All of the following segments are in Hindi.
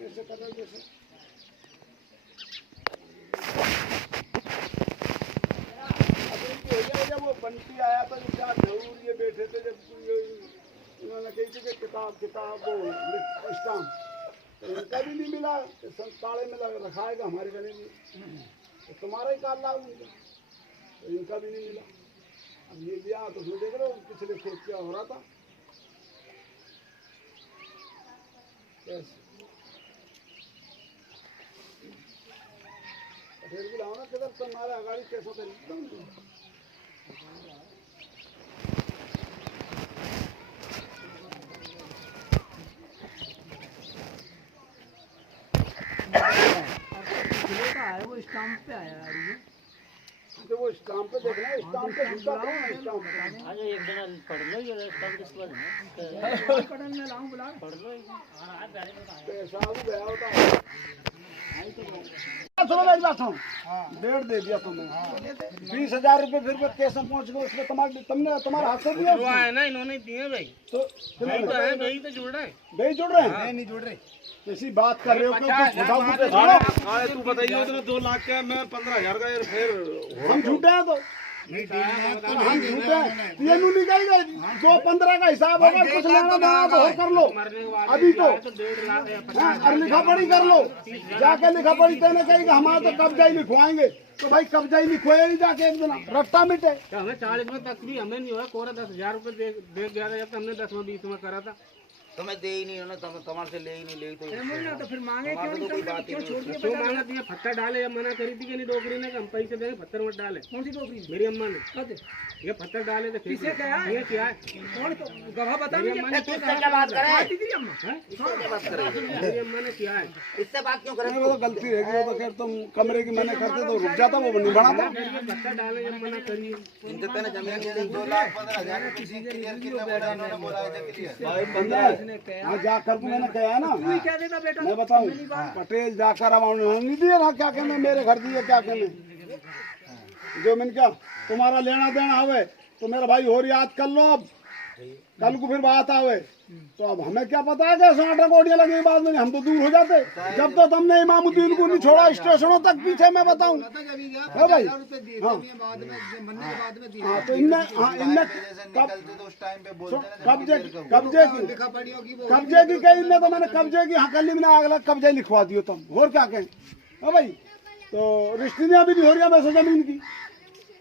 कैसे कर रहे जैसे जब वो बंटी आया था चार जरूर ये बैठे थे जब उन्होंने कही थी कि किताब वो स्टाम्प तो इनका भी नहीं मिला ताले में रखाएगा हमारे गले में तो तुम्हारा ही काल लाभ उनका तो इनका भी नहीं मिला। अब ये लिया तो उसमें देख रहे हो पिछले खेत क्या हो रहा था कैसे फिर भी लाओ ना किधर तुम्हारे अगाड़ी कैसा तरीका वो स्टाम्प पे आया यार ये तो वो स्टाम्प पे देखना स्टाम्प पे झूठा कौन है स्टाम्प आज एक जना पढ़ लो ये स्टाम्प किस पर है पढ़न में लाऊं बुला पढ़ लो हां गाड़ी में पैसा वो गया होता है सुनो मेरी बात सुनो डेढ़ दे दिया तुमने 20,000 रुपए फिर केस में पहुंच गए उसमें तुम्हारे हाथ से दिया है ना इन्होंने दिए भाई तो भाई तो जुड़ रहे हैं भाई जुड़ रहे हैं नहीं जुड़ रहे ऐसी बात कर रहे हो तू बताइए उतना 2 लाख का मैं 15,000 का यार फिर हम झूठे हैं तो हम झूठे हैं ये नहीं निकलेगा जो 15 का हिसाब होगा कुछ लेना देना तो हो कर लो अभी तो और लिखा पढ़ी कर लो जाके लिखा पढ़ी देने कहेगा हमारा तो कब्जा ही लिखवाएंगे तो भाई कब्जा ही लिखवाए नहीं जाके एक दिन रट्टा मिटे हमें 40 में तक भी हमें नहीं हुआ कोरा 10,000 रुपए दे गया था जब हमने 10 में 20 में करा था तुम्हें दे ही नहीं हो ना तुम्हारे से ले ही नहीं ले तो तो फिर मांगे क्यों तो कोई बात ही नहीं क्यों मांगा दिया पत्थर डाले जब मना करी थी कि नहीं डोकरी ने हम पैसे देंगे पत्थर मत डाले कौन सी टोकरी मेरी अम्मा ने ये पत्थर डाले थे किसे क्या है ये क्या है कौन तो गवाह बता मेरी दीजिए अम्मा ने क्या बात करे तेरी अम्मा मेरी अम्मा ने किया है इससे बात क्यों करे वो तो गलती है वो तो खैर तुम कमरे की मैंने करते तो रुक जाता वो नहीं बनाता पत्थर डाले जब मना करी इनके तने जमीन के 2,15,000 रुपए क्लियर कितना बोला इन्होंने बोला है क्लियर भाई बंदा हाँ जाकर तो मैंने कहा है ना तू ही क्या देता बेटा मैं बताऊं पटेल जाकर अब उन्होंने नहीं दिए ना क्या कहने मेरे घर दिए क्या कहने जो मैंने क्या तुम्हारा लेना देना हवे तो मेरा भाई और याद कर लो अब कल को फिर बात आवे तो अब हमें क्या पता है कैसे आटा कोडियां लगे बाद में हम तो दूर हो जाते जब तो तुमने इमामुद्दीन को नहीं छोड़ा स्टेशनों तक पीछे मैं बताऊं है भाई हाँ तो इनने कब्जे की कही इनने तो मैंने कब्जे की हाँ कल ही मैंने अगला कब्जे लिखवा दियो तुम और क्या कहें है भाई तो रिश्तेदार भी नहीं हो रही है वैसे जमीन की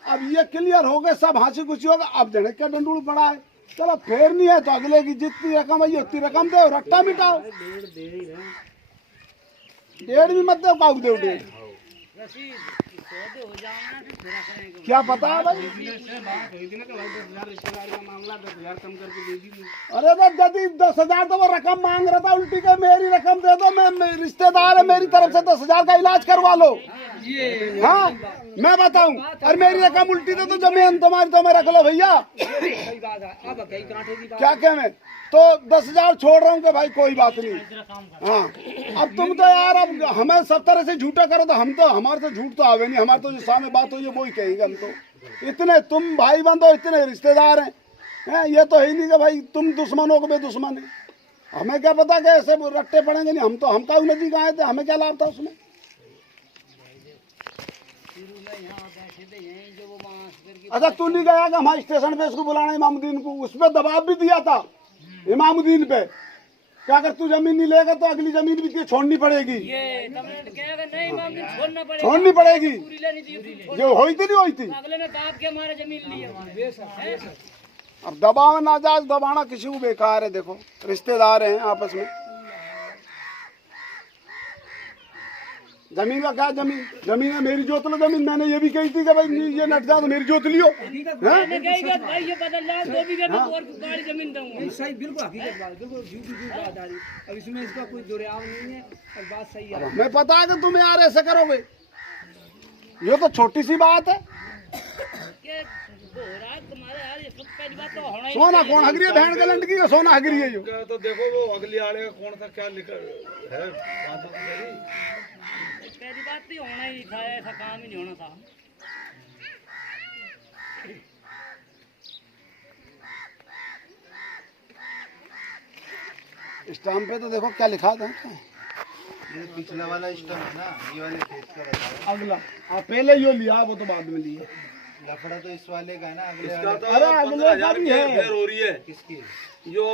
अब ये क्लियर हो गए सब हाँसी कुछ होगा अब जने का डंडूल पड़ा है चलो फेर नहीं है तो अगले की जितनी रकम है उतनी रकम दो रट्टा मिटाओ डेढ़ भी मत दो काउ दो डेढ़ क्या पता है भाई अरे तो यदि 10,000 तो वो रकम मांग रहा था उल्टी के मेरी रकम दे दो मैं रिश्तेदार है मेरी तरफ से 10,000 का इलाज करवा लो हाँ मैं बताऊं और मेरी रकम उल्टी दे तो जमीन तुम्हारी तो मैं रख लो भैया क्या कह मैं तो 10,000 छोड़ रहा हूँ कि भाई कोई बात नहीं हाँ अब तुम तो यार अब हमें सब तरह से झूठा करो तो हम तो हमारे से झूठ तो आवे नहीं हमारे तो जो सामने बात हो वो ही कहेंगे हम तो इतने तुम भाई बंद हो इतने रिश्तेदार हैं ये तो है नहीं कि भाई तुम दुश्मन हो कि बे दुश्मन है हमें क्या पता कि ऐसे रट्टे पड़ेंगे नहीं हम तो हम काऊ नदी आए थे हमें क्या लाभ था उसमें अच्छा तू नहीं गया कि हमारे स्टेशन पे इसको बुलाना इमामुद्दीन को उस पर दबाव भी दिया था इमामुद्दीन पे क्या अगर तू जमीन नहीं लेगा तो अगली जमीन भी छोड़नी पड़ेगी छोड़नी पड़ेगी जो हुई थी नहीं हुई थी अब दबाव नाजायज दबाना किसी को बेकार है देखो रिश्तेदार हैं आपस में जमीन का क्या जमीन है मेरी जोत लो जमीन मैंने ये भी कही थी कि भाई ये नट जा तो मेरी जोत लियो सही बिल्कुल हकीकत बात बिल्कुल झूठी बात आ रही अब इसमें इसका कोई दुर्याव नहीं है और बात सही है मैं पता है कि तुम यार ऐसे करोगे ये तो छोटी सी बात है सोना कौन हगरी है बहन का लंडकी का सोना हगरी है यो तो देखो वो अगली आड़े का कौन सा क्या लिखा है पहली बात तो होना ही था ऐसा काम ही नहीं होना था स्टाम्प पे तो देखो क्या लिखा था ये पिछला वाला स्टम्प है ना, ये वाले खेत का रहता है। अगला पहले यो लिया, वो तो बाद में लिए। लफड़ा तो इस वाले का है ना, अगले इसका वाले तो अरे अगले का भी है। फेर हो रही है। किसकी? जो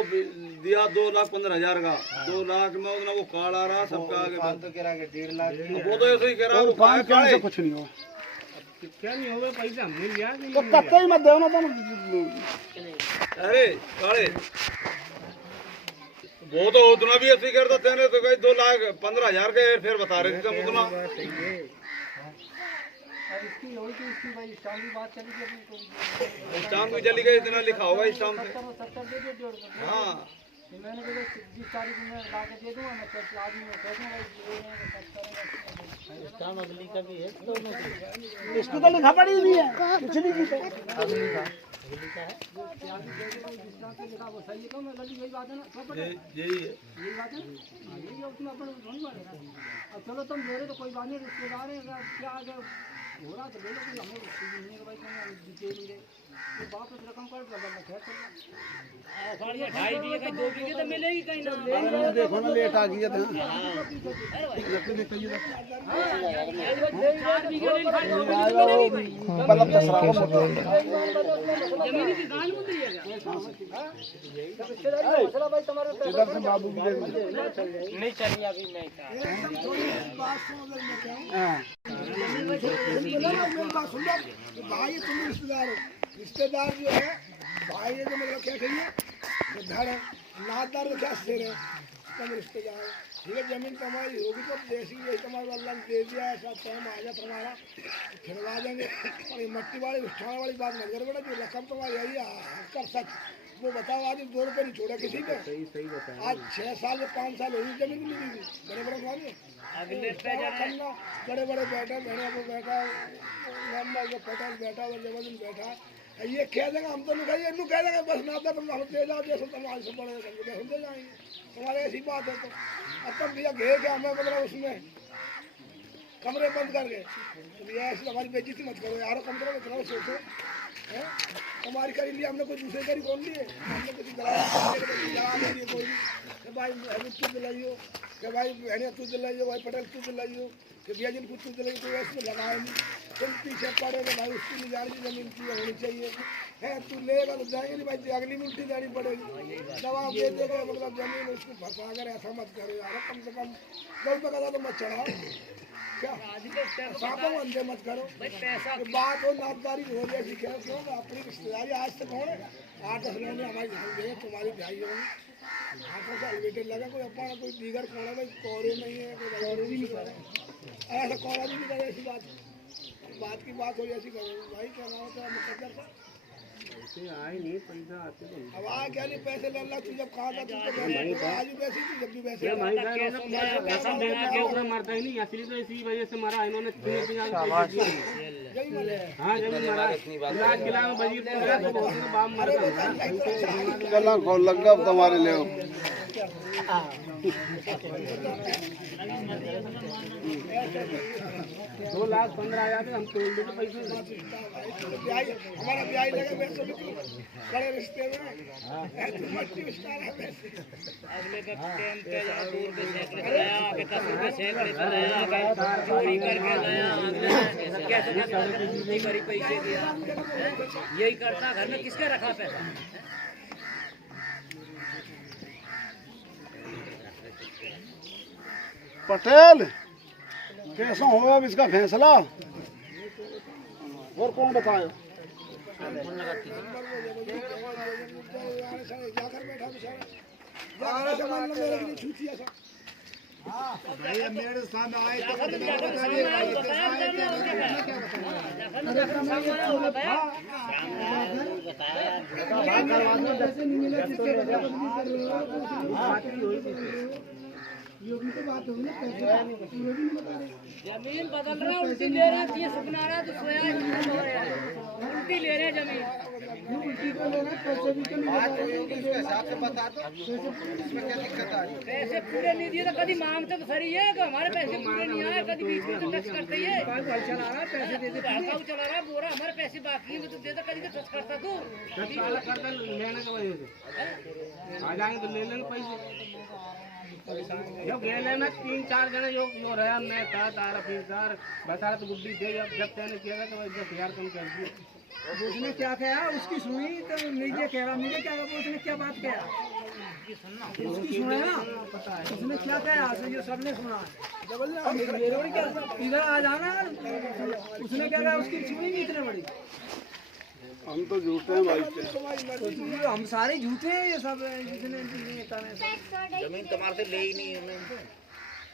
दिया 2,15,000 का, 2 लाख में उतना वो कार्ड आ रहा सबका आगे। तूफान तो कह रहा है 1.5 लाख की। वो तो ऐसे ही कह रहा है, वो तूफान काहे क्या से कुछ नहीं हो, क्या नहीं होगा, पैसा हमने लिया कि तो नहीं कत्ते ही मत दे ना तुम। अरे काले वो तो उतना भी ऐसे ही करता तेने तो कहीं 2,15,000 के फिर बता रहे थे तुम उतना। अब इसकी होगी तो इसकी भाई स्टाम्प की बात चली गई तो स्टाम्प भी चली गई, इतना लिखा होगा स्टाम्प पे। 70 दे दिए 1.5 हाँ तो मैंने कहा 20 तारीख में ला के दे दूंगा, मैं चल आदमी में कह दूंगा स्टाम्प अगली का भी है दोनों की। इसको तो लिखा पड़ी नहीं है, कुछ नहीं की तो। अगली का है स्टाम्प पे लिखा वो सही है, तो मैं लगी यही बात है ना, प्रॉपर्टी यही है। यही बात है ना। हाँ, यही है, उसमें अपन वही बात है। अब चलो तुम ले रहे तो कोई बात नहीं, रिश्तेदार है क्या आगे हो रहा तो ले लो, कोई हमें रिश्ते नहीं है कि भाई तुम दे नहीं रहे, ये वापस रकम कर दो, मैं खैर चल रहा। 2.5 कहीं 2 बीघे तो मिलेगी कहीं ना। देखो ना लेट आ गई है। मतलब 10 जमीन की गांड मुंदी है क्या? रिश्तेदारी भाई तुम्हारे इधर से बाबू की नहीं चली अभी मैं भाई तुम रिश्तेदार हो, रिश्तेदार जो है भाई है तो मतलब क्या कहिए धड़ है, नातदार तो क्या शेर है, तुम रिश्तेदार हो। ठीक है, जमीन तुम्हारी होगी तो जैसी यही तुम्हारे अल्लाह ने दे दिया ऐसा टाइम आ जाए तुम्हारा फिरवा देंगे। और ये मट्टी वाली उठाने वाली बात मत करो बेटा, जो रकम तुम्हारी आई है कर सच वो बताओ। आज 2 रुपये नहीं छोड़ा किसी को, आज 6 साल या 5 साल होगी जमीन मिली थी बड़े बड़े माने करना, बड़े बड़े बैठा बहने को बैठा पटेल बैठा और जबरदस्त बैठा, ये कह देंगे हम तो नहीं कहिए, इनू कह देंगे बस ना तुम हम दे जाओ जैसे तुम्हारे से बड़े हम दे जाएंगे, तुम्हारे ऐसी बात है। तो अब तक भैया घेर के हमें मतलब उसमें कमरे बंद कर गए, तो भैया ऐसी हमारी बेइज्जती मत करो यार, कम करो इतना सोचो है। हमारी करी लिया हमने, कोई दूसरे करी कौन लिए, हमने किसी दलाल लिए कोई कि भाई तू दिलाइयो, कि भाई बहनिया तू दिलाइयो, भाई पटेल तू दिलाइयो, कि भैया जी कुछ तू दिलाइयो, कोई ऐसे लगाए नहीं। तुम पीछे पड़े तो भाई उसकी निगाह की जमीन की होनी चाहिए है, तू लेगा तो जाएंगे नहीं भाई, अगली मिट्टी देनी पड़ेगी, दवा दे देगा मतलब जमीन उसको फंसा कर ऐसा मत करो यार, कम से कम 10 रुपये का तो मत चढ़ाओ, क्या सांपों अंधे मत करो। बात हो नापदारी हो जैसी क्या क्यों अपनी रिश्तेदारी आज तक कौन है 8-10 महीने हमारी ध्यान देगा, तुम्हारी भाई होगी 8 साल बेटे लगा, कोई अपना कोई दीगर कौन है भाई, कौरे नहीं है कोई भी नहीं करे, ऐसा कौरा भी नहीं करे, ऐसी बात की बात हो ऐसी करो भाई, क्या नाम होता है मुकद्दर का आए नहीं, पैसा आते तो अब आ क्या नहीं पैसे ले ला, तू जब कहा था तू तो आज भी पैसे तू जब भी पैसे ये भाई साहब पैसा देना के ऊपर मरता ही नहीं, असली तो इसी वजह से मरा इन्होंने 3,000 यही मिले हाँ जब मरा इलाज किला में बजीर तो गया तो बहुत से बाप मर गया। गला खोल लग गया तुम्हारे लिए। 2,15,000 हम तोड़ देते पैसे। ब्याज हमारा ब्याज लगा वैसे भी तू बड़े रिश्ते में है, तू मट्टी स्टार है वैसे अगले का टाइम पे जा दूर पे सैकड़े लाया, आगे 10 रुपए सैकड़े पे लाया, आगे चोरी करके लाया, अगले कैसे चोरी करी पैसे दिया, यही करता घर में किसके रखा पैसा। पटेल कैसा होगा अब इसका फैसला, और कौन बताए। जाकर बैठा बेचारा मेरे लिए छूती ऐसा भैया मेरे सामने आए जमीन बदल रहा उल्टी ले रहा है, ये सपना रहा तो सोया उल्टी ले रहे जमीन, हिसाब से बता दो इसमें क्या दिक्कत आ रही है। पैसे पूरे नहीं दिए तो कभी मांगते तो सही है कि हमारे पैसे पूरे नहीं आए, कभी बीच में तो टच करते ही है, चला रहा पैसे दे दे चला रहा बोरा हमारे पैसे बाकी है तो दे दो, कभी तो टच करता तू करता लेने की वजह से आ जाएंगे तो ले लेंगे पैसे। जो गेले में 3-4 जने जो रहा मैं था तार फीसदार बता तो गुड्डी दे जब तैने किया तो 10,000 कम कर दिए। उसने क्या कहा उसकी सुनी तो मुझे कह रहा मुझे क्या उसने क्या बात कहा उसकी सुना है ना उसने क्या कहा ये सबने सुना इधर आ जाना उसने क्या कहा उसकी सुनी नहीं इतने बड़ी हम तो झूठे हैं भाई हम सारे झूठे हैं ये सब जिसने जमीन तुम्हारे से ले ही नहीं है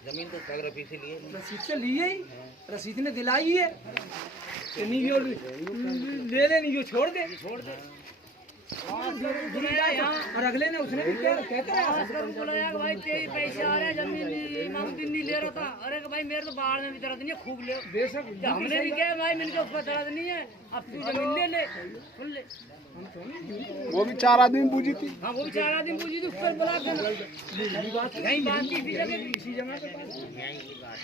जमीन तो कागज रफी से लिए रसीद से लिए ही रसीद ने दिलाई है नहीं जो ले लेनी जो छोड़ दे और अगले ने उसने भी क्या बोला भाई तेरी पैसे आ रहे हैं जमीन इमामुद्दीन नहीं ले रहा था। अरे भाई मेरे तो बाढ़ में भी दर्द नहीं है खूब ले बेशक हमने भी कहा भाई मैंने कहा उसका दर्द नहीं है अब तू जमीन ले ले सुन ले। वो भी 4 आदमी पूजी थी। हाँ वो भी 4 आदमी पूछी थी उस पर बोला यही बात की इसी जगह पे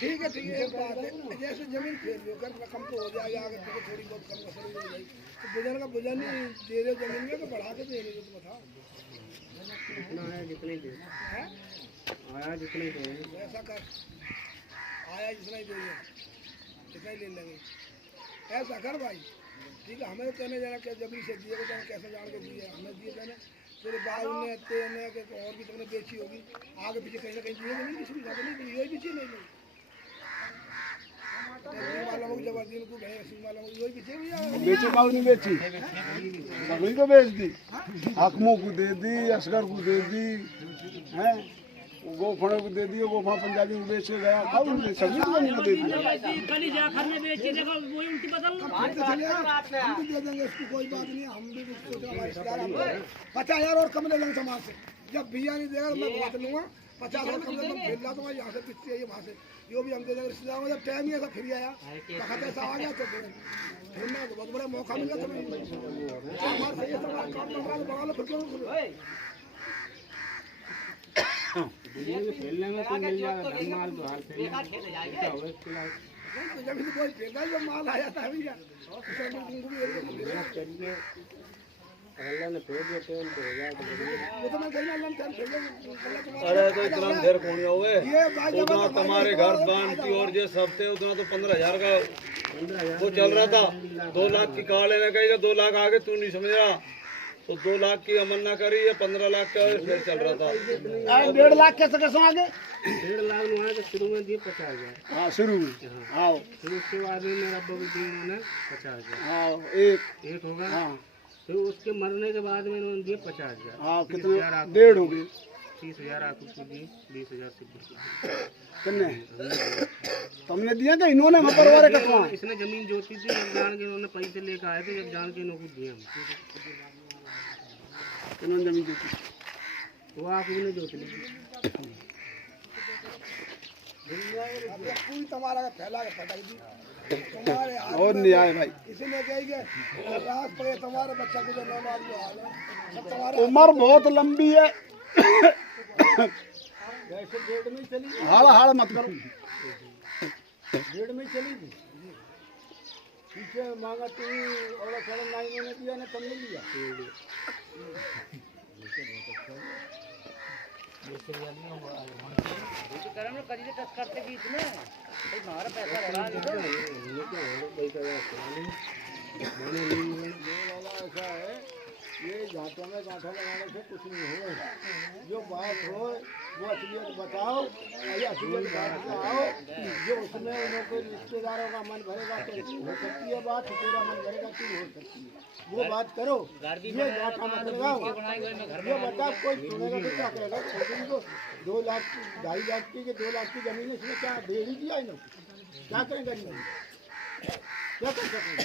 ठीक है एक बात है जैसे जमीन फेर लो कर रकम तो हो जाएगा अगर तुझे थोड़ी बहुत कम वसूली हो जाएगी तो बुजुर्ग का बुजुर्ग नहीं दे रहे जमीन में तो बढ़ा के दे रहे तो बताओ जितने दे हैं आया जितने दे ऐसा कर आया जितना ही दे जितना ही ले लेंगे ऐसा कर भाई ठीक है हमें तो कहने जाना क्या जमीन से दिए तो कैसे जान के दिए हमें दिए कहने तेरे बाबू ने तेने के और भी तुमने बेची होगी आगे पीछे कहीं ना कहीं दिए जमीन की सुविधा तो नहीं यही बेची नहीं ली वाला जबरदीन को गए सिंह वाला यही बेचे भी बेचे बाबू ने बेची सगड़ी तो बेच दी हाकमों को दे दी असगर को दे दी हैं गोफड़ों को दे दी गोफा पंजाबी को बेच के गया खाओ उनने सगड़ी तो नहीं दे दी खाली जा घर में बेची देखो वही उल्टी बदल हम भी दे देंगे इसको कोई बात नहीं हम भी सोच हमारे रिश्तेदार हम 50,000 और कम ले लेंगे समाज से जब भैया नहीं देगा तो मैं बात लूंगा 50 और कम ले लूंगा खेल रहा तो मैं यहाँ से पीछे चाहिए वहाँ से यो भी हम दे देंगे रिश्तेदार में जब टाइम ही ऐसा फिर आया वक्त ऐसा आ गया तो फिर ना बहुत बड़ा मौका मिल गया तुम्हें हमारे से ये सब काम बढ़ा लो फिर क्यों खेलने में तो मिल जाएगा माल तो हाल से क्या होगा इसके लिए तो जब भी कोई फेंका जब माल आ जाता है भैया तुमको भी अल्लाह ने भेज देते हैं उनको हो जाएगा वो तो मैं कहना अल्लाह ने टाइम भेजा अरे तो इतना देर कौन हुए ये भाई उतना तुम्हारे घर बांधती और ये सब थे उतना तो 15,000 का वो चल रहा था 2 लाख की कार लेने कही 2 लाख आगे तू नहीं समझ रहा तो 2 लाख की अमन्ना करी है 15 लाख का फिर चल रहा था 1.5 लाख कैसे कैसे आगे 1.5 लाख नुआ तो शुरू में दिए 50,000 हाँ शुरू में आओ फिर उसके बाद में मेरा अब्बा भी दिए उन्होंने 50,000 आओ एक होगा हाँ फिर उसके मरने के बाद में इन्होंने दिए 50,000 हाँ कितने 1.5 हो गए 30,000 आप उसको दिए 20,000 सिद्धू कितने तुमने दिया क्या इन्होंने हम परवारे कटवा इसने जमीन जोती थी जब जान के उन्होंने पैसे लेकर आए थे जब जान के इन्होंने दिए हम इन्होंने जमीन दी थी वो आप उन्हें जोत ली पूरी तुम्हारा का फैला के फटाई दी तुम्हारे हाथ और नहीं आए भाई इसीलिए कहेंगे रात पड़े तुम्हारे बच्चा को जो नौमाल जो हाल है सब तुम्हारे उम्र बहुत लंबी है जैसे डेढ़ में चली हाड़ हाड़ मत करो डेढ़ में चली थी पीछे मांगा तू और थोड़ा नाई ने दिया ना तुमने लिया करते बीच में हमारा पैसा लगा ऐसा है ये घाटों में गांठा लगाने से कुछ नहीं हो जो बात हो वो असलियत बताओ और असलियत बात बताओ जो उसमें उनको रिश्तेदारों का मन भरेगा तो हो सकती है बात तेरा मन भरेगा तो हो सकती है वो बात करो ये गांठा मत लगाओ ये बताओ कोई सुनेगा तो क्या करेगा को 2 लाख 2.5 लाख की 2 लाख की जमीन इसमें क्या दे ही दिया इन क्या करेंगे क्या कर सकेंगे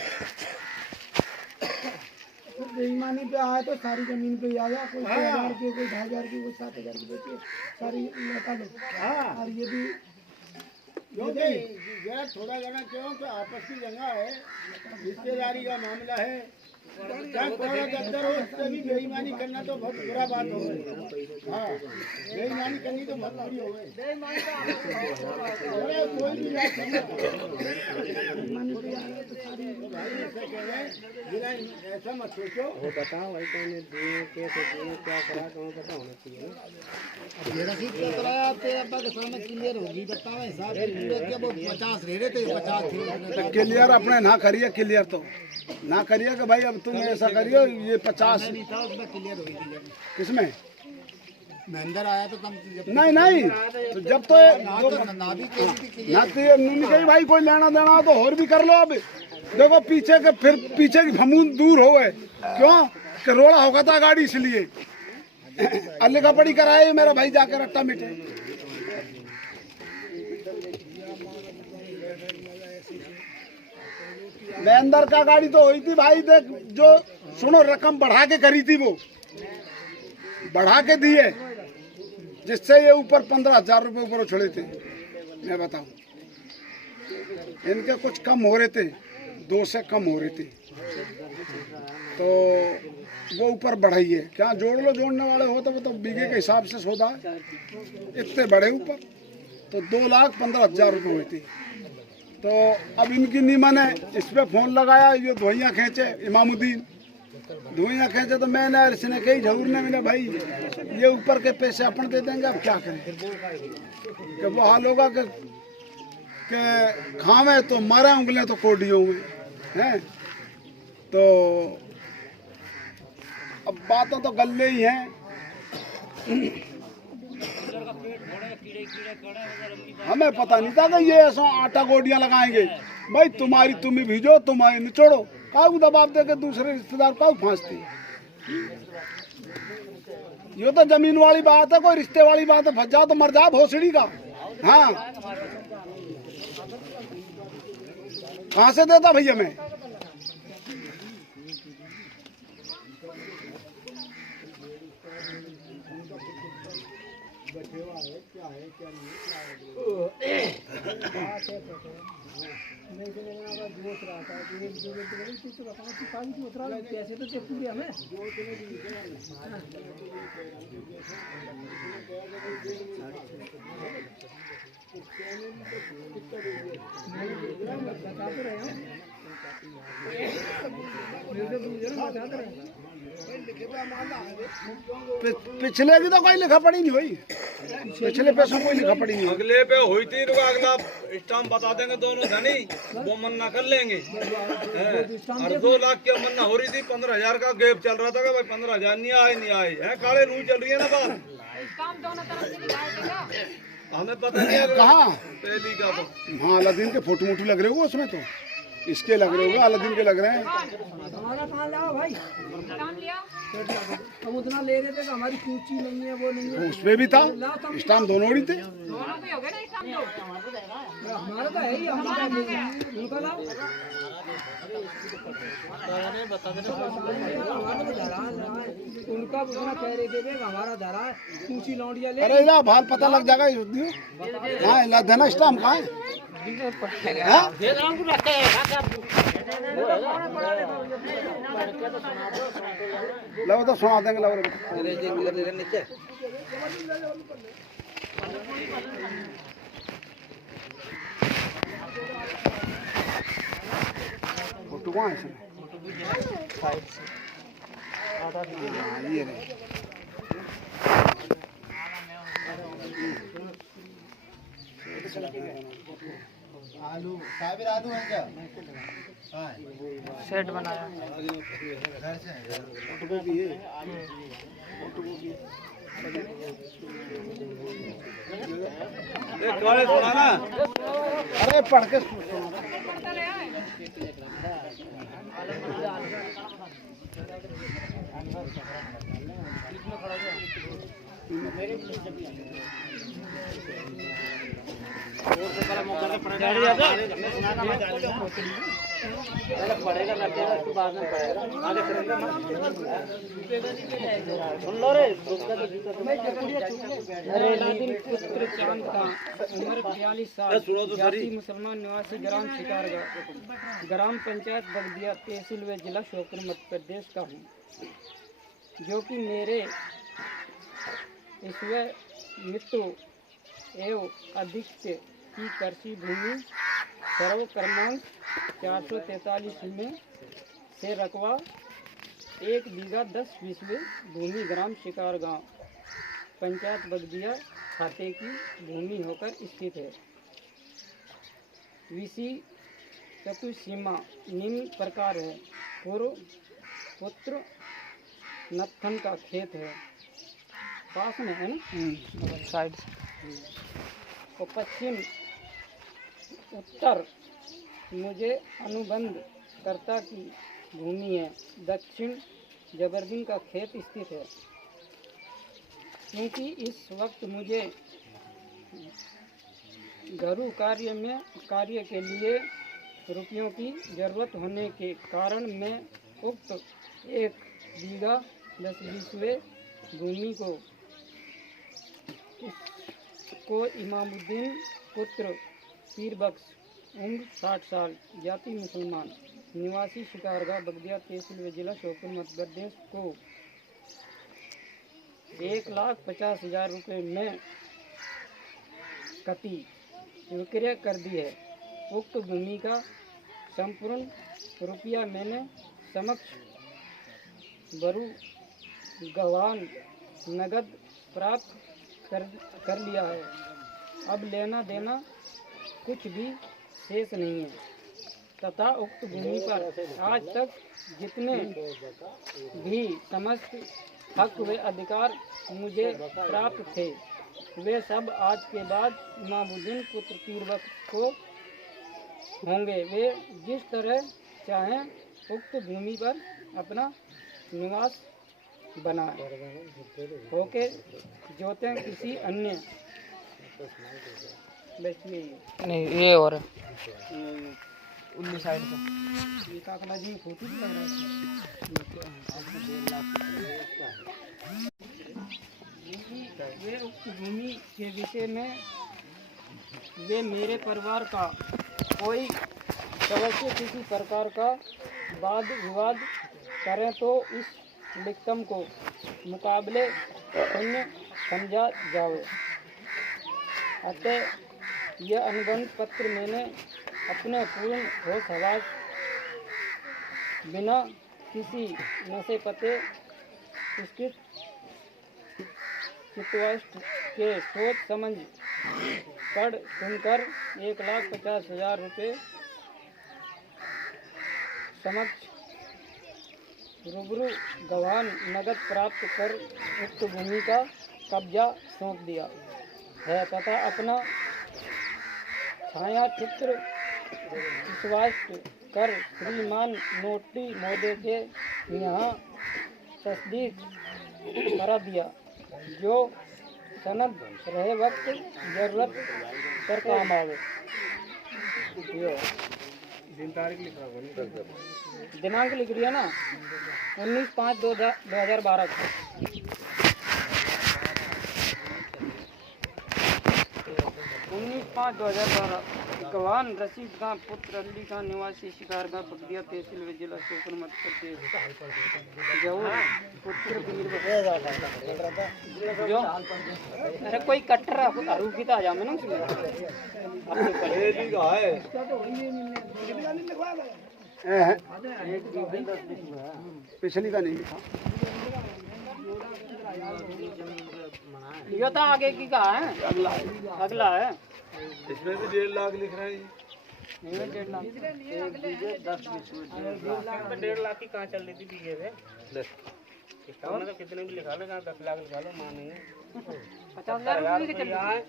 बेईमानी पे आया तो सारी जमीन पे आ गया कोई 6,000 की कोई 2,000 की कोई 7,000 की बेची सारी लौटा लो और ये भी जरा थोड़ा जरा क्यों कि आपस की जगह है रिश्तेदारी का मामला है बेईमानी करना तो बहुत बुरा बात हो गई। हाँ, बेईमानी करनी तो बहुत बुरी हो गई। अरे कोई भी बात नहीं। ऐसा मत सोचो। वो बताओ भाई कौन दिए कैसे दिए क्या करा कौन पता होना चाहिए ना। मेरा सीट का कराया तेरे अब्बा के सामने क्लियर होगी बताओ हिसाब से पूरे के वो 50 ले रहे थे 50 थे क्लियर अपने ना करिए, क्लियर तो ना करिए कि भाई अब तुम ऐसा करियो ये 50 नहीं था उसमें क्लियर होगी क्लियर किसमें महेंद्र आया तो कम नहीं नहीं तो जब तो ना भी कही थी ना तो ये नहीं कही भाई कोई लेना देना हो तो और भी कर लो। अब देखो पीछे के फिर पीछे की फमून दूर हो गए क्यों कि रोड़ा होगा था गाड़ी इसलिए अल्ले का पड़ी कराए मेरा भाई जाकर रट्टा मिटे। मैं अंदर का गाड़ी तो हुई थी भाई देख जो सुनो रकम बढ़ा के करी थी वो बढ़ा के दिए जिससे ये ऊपर 15,000 रुपये ऊपर उछले थे। मैं बताऊं इनके कुछ कम हो रहे थे 2 से कम हो रहे थे तो वो ऊपर बढ़ाइए क्या जोड़ लो जोड़ने वाले हो तो वो तो बीघे के हिसाब से सौदा है इतने बड़े ऊपर तो 2,15,000 रुपये हुए थे। तो अब इनकी नीमन है इस पे फोन लगाया ये धोइयाँ खींचे इमामुद्दीन धोइयाँ खींचे तो मैंने इसने कही झूर ने मैंने भाई ये ऊपर के पैसे अपन दे देंगे अब क्या करें कि वो हाल होगा कि खावे तो मारे उंगलें तो कोडियों में हैं तो अब बातें तो गल्ले ही हैं। हमें पता नहीं था कि ये ऐसा आटा गोडियां लगाएंगे भाई तुम्हारी तुम ही भिजो तुम्हारी निचोड़ो काऊ दबाव दे के दूसरे रिश्तेदार काऊ फांसती। ये तो जमीन वाली बात है कोई रिश्ते वाली बात है फंस जाओ तो मर जाओ भोसड़ी का। हाँ कहाँ से देता भैया मैं पैसे तो पूरे हमें पिछले की तो कोई लिखा पड़ी नहीं हुई पिछले पैसों कोई लिखा पड़ी नहीं। अगले पे हुई थी तो अगला स्टाम्प बता देंगे दोनों धनी वो मन्ना कर लेंगे और 2 लाख की मन्ना हो रही थी 15,000 का गैप चल रहा था कि भाई 15,000 नहीं आए है काले रूह चल रही है ना बात हमें पता नहीं है कहाँ पहली का तो हाँ अलादीन के फोटो मोटू लग रहे हो उसमें तो इसके लग रहे होगा अलादीन के लग रहे हैं। हमारा कहाँ लाओ भाई हम उतना ले रहे थे कि हमारी सूची नहीं है वो नहीं है उसमें भी था स्टाम्प दोनों ही थे। हमारा तो है ही हमारा उनका लाओ उनका उतना कह रहे थे हमारा धरा सूची लौटिया ले अरे इला भाल पता लग जाएगा हाँ इला धना स्टाम्प कहाँ है हाँ? लो तो सुना देंगे लो फोटो कहाँ है इसमें ये रहे आलू साबिर आलू है क्या सेट बनाया घर से है फोटोकॉपी है काले सुना ना अरे पढ़ के और से पहले मौका पे पड़ गया पहले पढ़ेगा कर देगा उसके बाद में पढ़ेगा आगे चलेगा सुन लो रे नरेलादीन पुत्र चांद का उम्र 42 साल जाति मुसलमान निवासी ग्राम शिकारगांव ग्राम पंचायत बगदिया तहसील व जिला श्योपुर मध्य प्रदेश का हूँ, जो कि मेरे ईश्वर मृत्यु एवं अधिक्य की कृषि भूमि सर्व क्रमांक 443 में से रकबा 1 बीघा 10 विस्वे भूमि ग्राम शिकार गांव पंचायत बगदिया खाते की भूमि होकर स्थित है। विसी चतुसीमा निम्न प्रकार है। पूर्व पुत्र नत्थन का खेत है, पास में है ना साइड से, और पश्चिम उत्तर मुझे अनुबंध कर्ता की भूमि है। दक्षिण जबरदीन का खेत स्थित है। क्योंकि इस वक्त मुझे घरेलू कार्य के लिए रुपयों की ज़रूरत होने के कारण मैं उक्त 1 बीघा 10 विस्वे भूमि को इमामुद्दीन पुत्र पीर बख्श उम्र 60 साल जाति मुसलमान निवासी शिकारगांव बगदिया तहसील व जिला श्योपुर मध्य प्रदेश को 1,50,000 रुपये में कति विक्रय कर दी है। उक्त भूमि का संपूर्ण रुपया मैंने समक्ष बरू गवान नगद प्राप्त कर लिया है। अब लेना देना कुछ भी शेष नहीं है तथा उक्त भूमि पर आज तक जितने भी समस्त हक व अधिकार मुझे प्राप्त थे वे सब आज के बाद इमामुद्दीन पुत्र पीर बख्श को होंगे। वे जिस तरह चाहें उक्त भूमि पर अपना निवास बनाए होके जोते किसी अन्य नहीं ये और 19 साइड से ये काकला जी फोटो भी लग रहा है। वे उक्त भूमि के विषय में वे मेरे परिवार का कोई सदस्य किसी प्रकार का वाद विवाद करें तो इस लिखतम को मुकाबले शून्य समझा जाए। अतः यह अनुबंध पत्र मैंने अपने पूर्ण होश हवास बिना किसी नशे पते इसके चित्तवस्त के सोच समझ पढ़ सुनकर 1,50,000 रुपये समक्ष रूबरू गवान नगद प्राप्त कर उक्त भूमि का कब्जा सौंप दिया है तथा अपना छाया चित्र विश्वास कर श्रीमान नोटी महोदय के यहाँ तस्दीक करा दिया, जो सनद रहे वक्त जरूरत पर काम आवे। दिनांक लिख दिया ना 19/5/2012 का। 19/5/2012 गवान रशीद खान पुत्र अली खान निवासी शिकारगांव बगदिया तहसील व जिला श्योपुर मध्य प्रदेश जऊर पुत्र जो अरे कोई कट्टर रूपिता जा मैंने पिछली का नहीं लिखा। ये तो आगे की कहा है, अगला है। इसमें भी 1.5 लाख लिख रहे हैं। 1.5 लाख 1.5 लाख की कहाँ चल रही थी बीघे में? तो कितने भी लिखा लो, 10 लाख लिखा लो, मानेंगे 50,000 रुपये चल रहा है।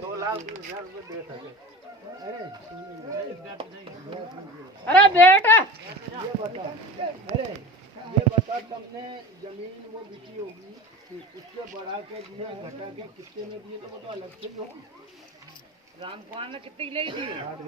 2,20,000 रुपये दे सके। अरे बेटा ये बता तुमने जमीन वो बिकी होगी उससे बढ़ा के जिन्हें घटा के कितने में दिए तो वो तो अलग से ही होगा। रामकुमार ने कितनी ली थी? आप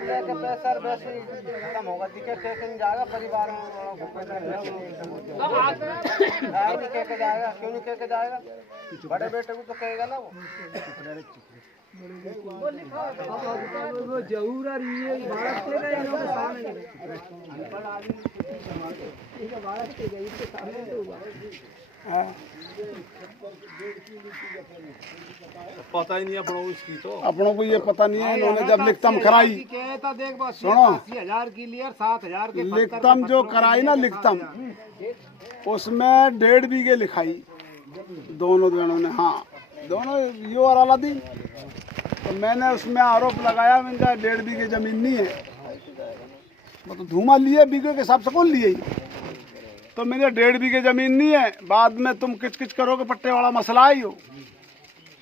लेके पैसा वैसे खत्म होगा दिखे के जाएगा परिवार में नहीं कह के जाएगा, क्यों नहीं कह के जाएगा? बड़े बेटे को तो कहेगा ना वो। वो जरूर ये भारत के रहे इन्होंने सामने भारत के गई के सामने तो हुआ। पता ही नहीं अपनों को इसकी तो। अपनों को ये पता नहीं है, इन्होंने जब लिखतम कराई, सुनो 80,000 की लिए 7,000 के लिखतम जो कराई ना लिखतम, उसमें 1.5 बीघे लिखाई दोनों जनों ने। हाँ दोनों यो और अलादीन। तो मैंने उसमें आरोप लगाया, मैंने कहा 1.5 बीघे जमीन नहीं है। वो तो धूमा लिए बीघे के हिसाब से कौन लिए? तो मेरे 1.5 बीघे जमीन नहीं है। बाद में तुम किच किच करोगे, पट्टे वाला मसला ही हो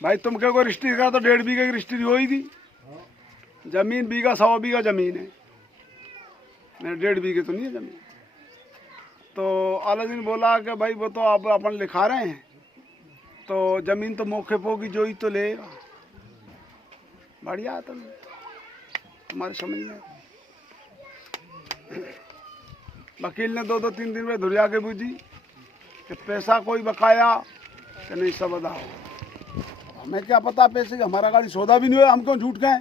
भाई। तुम क्या कोई रजिस्ट्री करा तो 1.5 बीघे की रजिस्ट्री होगी। जमीन बीघा 100 बीघा जमीन है, मेरे 1.5 बीघे तो नहीं है जमीन। तो अलादीन बोला कि भाई वो तो आप अपन लिखा रहे हैं, तो जमीन तो मौके पे होगी, जो ही तो लेगा। बढ़िया है तुम्हारी समझ में। वकील ने 2-2 3 दिन में धुरिया के बूझी कि पैसा कोई बकाया कि नहीं, सब अदा हो। हमें क्या पता पैसे की, हमारा गाड़ी सौदा भी नहीं हुआ, हम क्यों झूठ गए?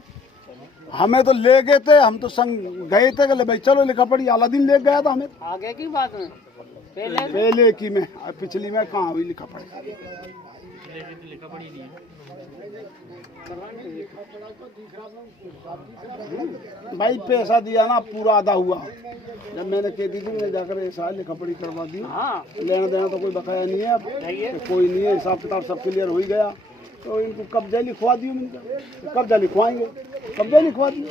हमें तो ले गए थे, हम तो संग गए थे कि भाई चलो लिखा पड़ी। अलादीन ले गया था हमें। आगे की बात में पहले की में, पिछली में कहाँ हुई लिखा पड़ी? भाई पैसा दिया ना, पूरा आधा हुआ। जब मैंने कह दी थी मैंने जाकर ऐसा लिखा पड़ी करवा दी। लेना देना तो कोई बकाया नहीं है, अब कोई नहीं है, हिसाब किताब सब क्लियर हो ही गया। तो इनको कब्जा लिखवा दियो। मैंने कब्जा लिखवाएंगे, कब्जा लिखवा दियो।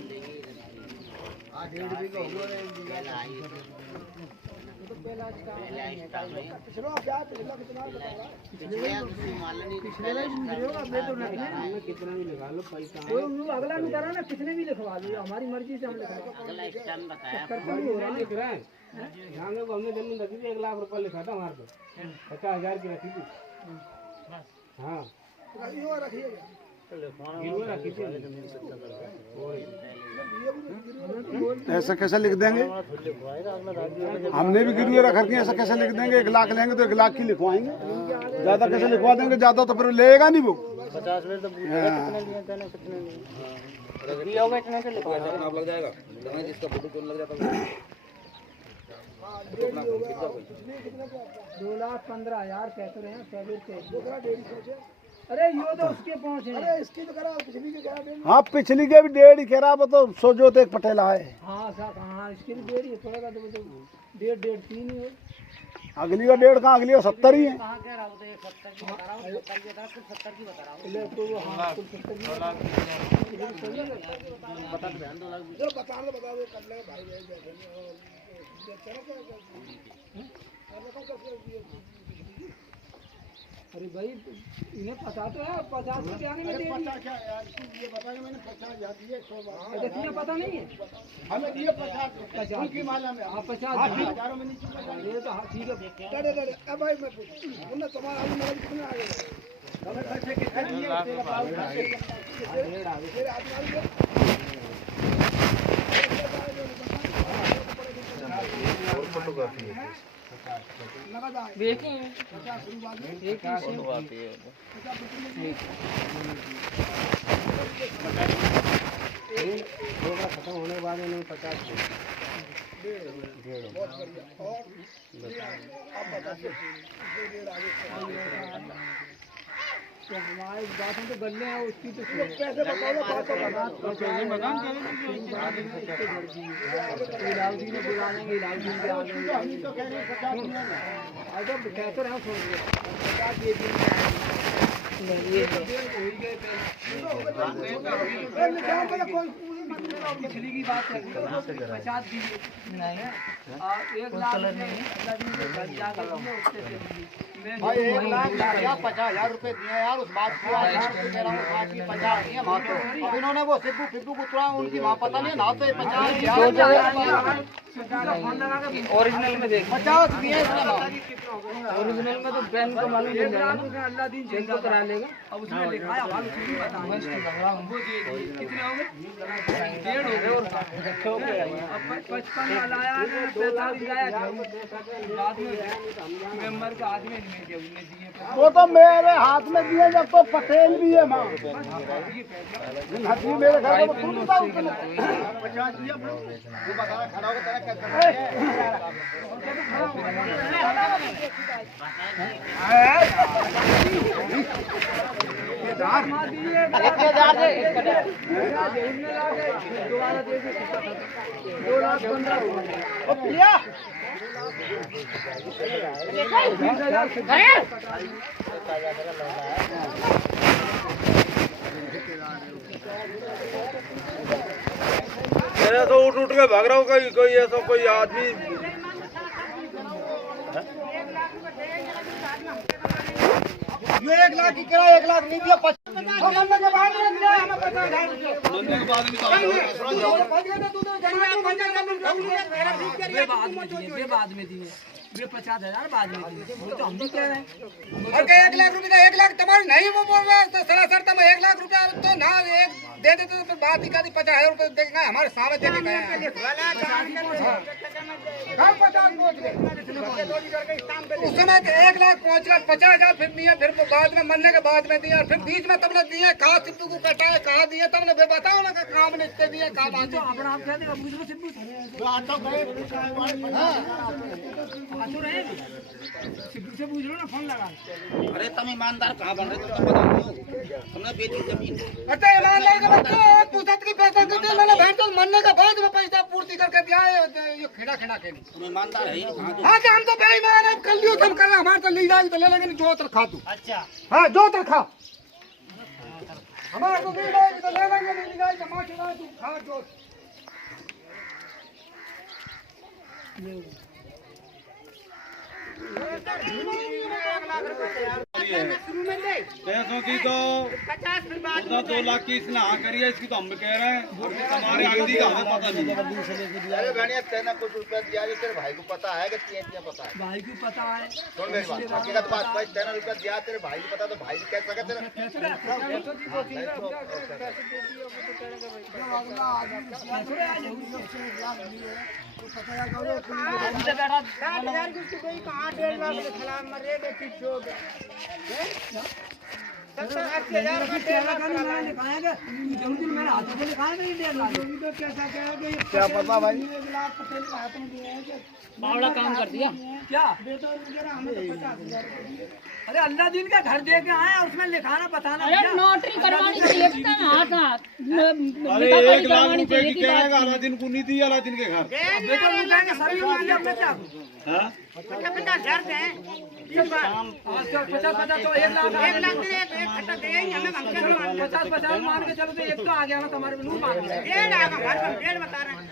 अगला नहीं करा ना, किसने भी लिखवा दिया, हमारी मर्जी से हम लिखा। हमने जमीन रखी थी 1 लाख रुपए लिखा था हमारे को, 50,000 की रखी थी। हाँ रखी थी। ऐसा कैसे लिख देंगे? हमने भी गिरवी रख रखी है, ऐसा कैसे लिख देंगे? 1 लाख लेंगे तो 1 लाख की लिखवाएंगे। ज्यादा कैसे लिखवा देंगे? ज्यादा तो फिर लेगा नहीं वो। 50 में तो कितने लिए देने, कितने लिए होगा, इतने के लिखवा आप लग जाएगा जिसका फोटो कौन लग जाता है। 2,15,000 कह रहे हैं सबूत के। अरे यो तो उसके पहुंचे। अरे इसकी तो करा, पिछली के करा। हाँ पिछली के भी 1.5 ही कह वो तो सोजोत एक पटेल आए। हाँ साहब, हाँ इसकी भी 1.5 ही थोड़ा तो 1.5 3 ही हो। अगली का 1.5 कहाँ, अगली का 70 ही है। कहाँ कह रहा हूँ? तो ये 70 की बता रहा हूँ, 70 की बता रहा हूँ, 70 की बता रहा हूँ। तो हाँ कुल 70 की जो बता दो कर लेंगे भाई। अरे भाई इन्हें पता तो है, 50 के आगे में दे दिए। ये बताया मैंने 50,000 दिए, 100 बात। तुम्हें पता नहीं है? हमें दिए 50 की माला में। हाँ 50 हजारों में नीचे ये तो हाँ ठीक है। करे अब भाई मैं पूछूं तुम्हारा आदमी मेरे कितने आ गए? हमें पैसे कितने दिए? तेरा बाप तेरे आदमी फोटोग्राफी है। देखें खत्म होने के बाद इन्होंने 50 तो हमारी बात में तो गले हैं उसकी तो पैसे इलाउद्दीन ने बुला लेंगे, इलाउद्दीन के आगे आज अब कहते रहे छोड़ दिए 50 दिए दिन ये तो डेढ़ हो ही गए पहले क्या पता कोई पिछली की बात है 50 दिए नहीं और 1 लाख नहीं भाई 1 लाख या 50,000 रुपए दिए यार उस बात को 1000 रुपए दे रहा हूँ बात की 50 दिए वहाँ तो अब इन्होंने वो सिद्धू फिद्धू को उतरा उनकी वहाँ पता नहीं ना तो 50,000 ओरिजिनल में देख 50 दिए इसने ना ओरिजिनल में तो बैंक को मालूम नहीं जाएगा अल्लाह दिन जेल को करा लेगा अब उसने लिखाया मालूम नहीं पता वो दे दिए कितने हो गए 1.5 हो गए और अब 55 वाला आया 45 आया बाद में मेंबर का आदमी नहीं दिए उन्हें दिए वो तो मेरे हाथ में दिए जब तो पटेल भी है माँ मेरे घर में खुद था उसने 50 दिया वो बता रहा खड़ा होगा तेरा क्या करना तो उठ के भाग रहा हूँ कोई ऐसा कोई आदमी ये 1 लाख की किराया 1 लाख नहीं दिया 50 मरने के बाद में दिया हमें 50,000 रुपए मरने के बाद में बाद में दिए वे 50,000 बाद में दिए वो तो हम भी कह रहे हैं और क्या 1 लाख रुपए का 1 लाख तुम्हारे नहीं वो बोल रहा है तो सरासर तुम 1 लाख रुपया तो ना एक दे देते तो फिर बात ही का 50,000 रुपए देंगे हमारे सामने देके गए उस समय 1 लाख 5 लाख 50,000 फिर दिए फिर बाद में मरने के बाद में दिया फिर बीच में तुमने दिए कहा सिद्धू को कटा है कहा दिए तुमने बताओ ना काम ने इतने दिए काम तो अपना आप कह देगा मुझे सिद्धू सिद्धू से पूछ लो ना फोन लगा अरे तुम ईमानदार कहाँ बन रहे थे तुम बताओ तुमने बेची जमीन अच्छा ईमानदार का बच्चा पूछत की पैसा देते मैंने बहन तो मरने के बाद में पैसा पूर्ति करके दिया है ये खेड़ा खेड़ा के तुम ईमानदार है हाँ हम तो बेईमान है कल लियो तुम कर हमारे तो ले जाए तो ले लेंगे जो तर खा तू अच्छा हाँ जो तर खा हमारे को ले जाए तो ले लेंगे नहीं ले जाए तो मार चला तू खा जो पैसों की तो 2 लाख की इसने हाँ करी है इसकी तो हम भी कह रहे हैं हमारे आगे का हमें पता नहीं अरे बहनिया तेना कुछ रुपया दिया है तेरे भाई को पता है कि तिया पता है भाई को पता है सुन मेरी बात हकीकत बात भाई तेना रुपया दिया तेरे भाई को पता तो भाई कह सके तेरा क्या पता भाई बावड़ा काम कर दिया क्या अरे अल्लाह दिन का घर दे के आए और उसमें लिखाना बताना अरे नोटरी करवानी चाहिए था हाथ हाथ अरे 1 लाख रुपए की क्या है अलादीन को नहीं दी अलादीन के घर बेटा लुटाएंगे सभी मान लिया अपने क्या हाँ 50,000 हैं 50 तो 1 लाख 1 लाख दे एक खट्टा दे हमें 50 मान के चलो तो एक तो आ गया ना तुम्हारे नूर मान गया 1.5 लाख हमारे पास 1.5 बता रहे हैं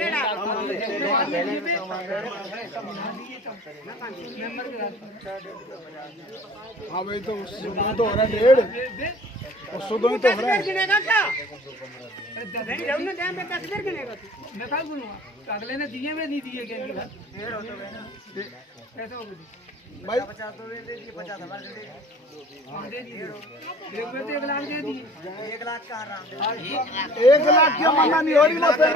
1.5 लाख हाँ भाई तो सुनो तो हो रहा 1.5 और सुनो ही तो हो रहा है गिनेगा क्या नहीं रहने दे मैं 10,000 गिनेगा तू मैं क्या बोलूंगा अगले ने दिए में नहीं दिए क्या ऐसा हो गया भाई 50 तो दे दिए 50 हमारे दे दिए दे दिए एक में तो 1 लाख दे दिए 1 लाख का रहा 1 लाख की मना नहीं हो रही ना फिर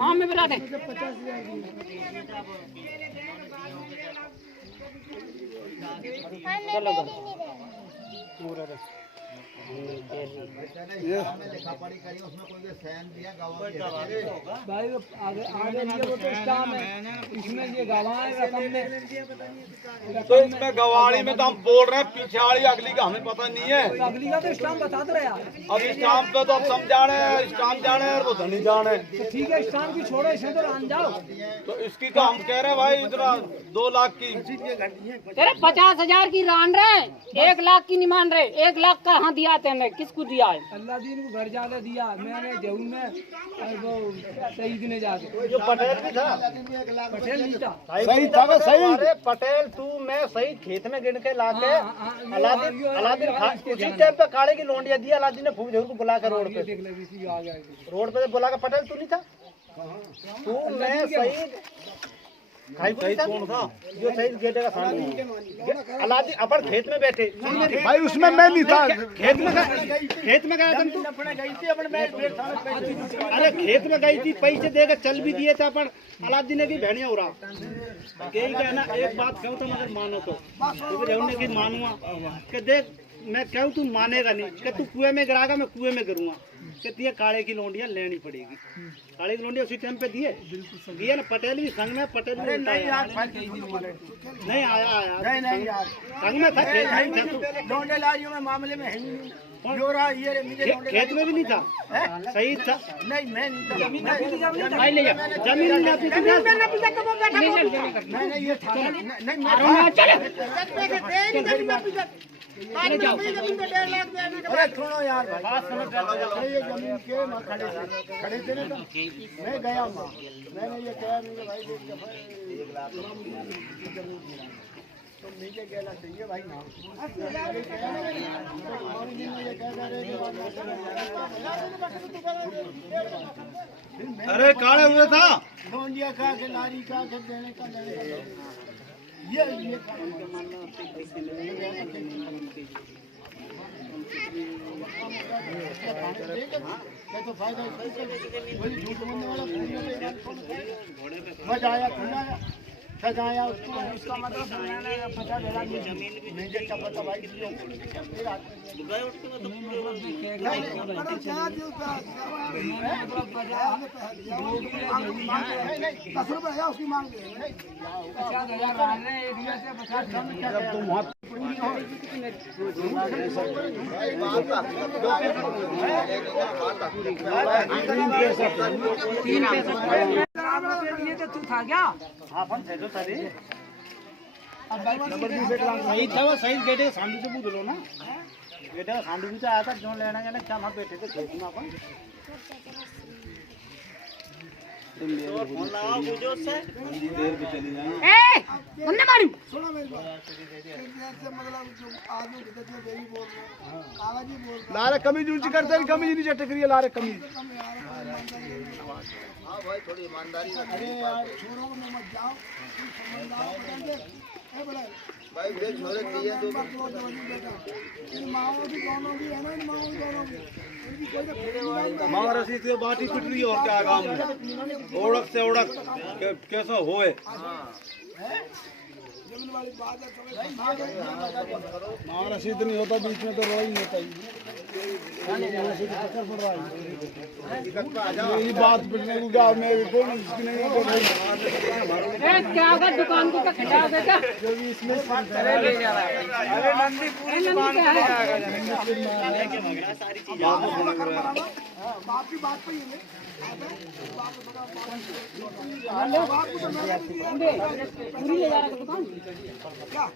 हाँ मैं बता दे भाई वो आगे आगे ये वो तो स्टाम है, इसमें ये गवाह रकम में तो इसमें गवाड़ी में तो हम बोल रहे हैं, पीछे वाली अगली का हमें पता नहीं है। अगली का तो स्टाम बता दो यार। अब स्टाम्प पे तो अब हम जाने हैं, स्टाम्प जाने हैं और वो धनी जाने। तो ठीक है स्टाम की छोड़ो, इसमें तो आन जाओ। तो इसकी तो हम कह रहे हैं भाई इतना 2 लाख की। तेरे 50,000 की रान रहे, 1 लाख की नहीं मान रहे। 1 लाख कहाँ दिया तेने, किसको दिया है? अल्लाह दीन को घर जाकर दिया मैंने जहू में, और वो शहीद ने जाके जो पटेल भी था, पटेल नहीं था। सही था वो, सही। अरे पटेल तू मैं सही खेत में गिन के लाके अलादीन उसी टाइम पे काले की लोंडिया दिया। अलादीन ने फूक जरूर को बुला के रोड पे, देख ले इसी आ गया। रोड पे बुला के, पटेल तू नहीं था? तू मैं शहीद भाई कौन था जो शहीद गेटे का सामने अलादीन अपन खेत में बैठे भाई उसमें मैं नहीं था। खेत में गया था तू? अरे खेत में गई थी, पैसे देकर चल भी दिए थे अपन। अलादीन ने की भेड़िया हो रहा यही कहना। एक बात कहूँ तो मगर मानो तो की मानूंगा कि देख मैं कहूँ तू मानेगा नहीं कि तू कुएं में गिरागा, मैं कुएं में गिरूंगा कि तुझे काले की लोंडियां लेनी पड़ेगी। काले की लोंडियां उसी टाइम पे दिए ना। पटेल भी संग में, पटेल भी नहीं आया संग में था, लौंडे लारियों में मामले में है ही नहीं। खेत में भी नहीं था, सही था। नहीं मैं नहीं था, जमीन अरे सुनो यार भाई, बात समझ ये जमीन के मैं खड़े थे ना, तो मैं गया वहाँ, मैंने ये कहा नहीं भाई तो नीचे गेला चाहिए भाई ना। अरे काले हुए था लोंडिया का के लारी का के देने का ये तो फायदा झूठ बोलने वाला मजा आया, सजाया उसको। इसका मतलब 50,000 मुझे क्या पता भाई। ₹10 उसकी मांग तू था क्या? सही था वो, सही गेटे सांडू से पूछ लो ना। गेटे का सांडू भी तो आया था, जो लेना जाना क्या वहाँ बैठे थे खेत में अपन। फोन लगाओ बुझो से सुनो मेरी बात, मतलब जो आदमी बेबी बोल रहे कागजी बोल रहे लारे कमीज ऊंची करते हैं, कमीज नीचे टक रही है लारे कमीज। हाँ भाई थोड़ी ईमानदारी अरे यार छोरों को मत जाओ, समझदार बदल दे। भाई ये छोरे दिए तो इन माओ की दोनों की है ना, इन माओ की दोनों की इनकी कोई तो फेरी मार रसी से बाटी पिट रही है और क्या काम है। ओढ़क से ओढ़क कैसा होए। जमीन वाली बात है, मार रसीद नहीं होता बीच में तो रोई नहीं होता। ये बात पिटने को गाँव में कौन इसकी नहीं है। क्या होगा दुकान को खड़ा बेटा? इसमें अरे नंदी पूरी दुकान पे बाप की बात पे ही है। पूरी ले जा रहा दुकान। क्या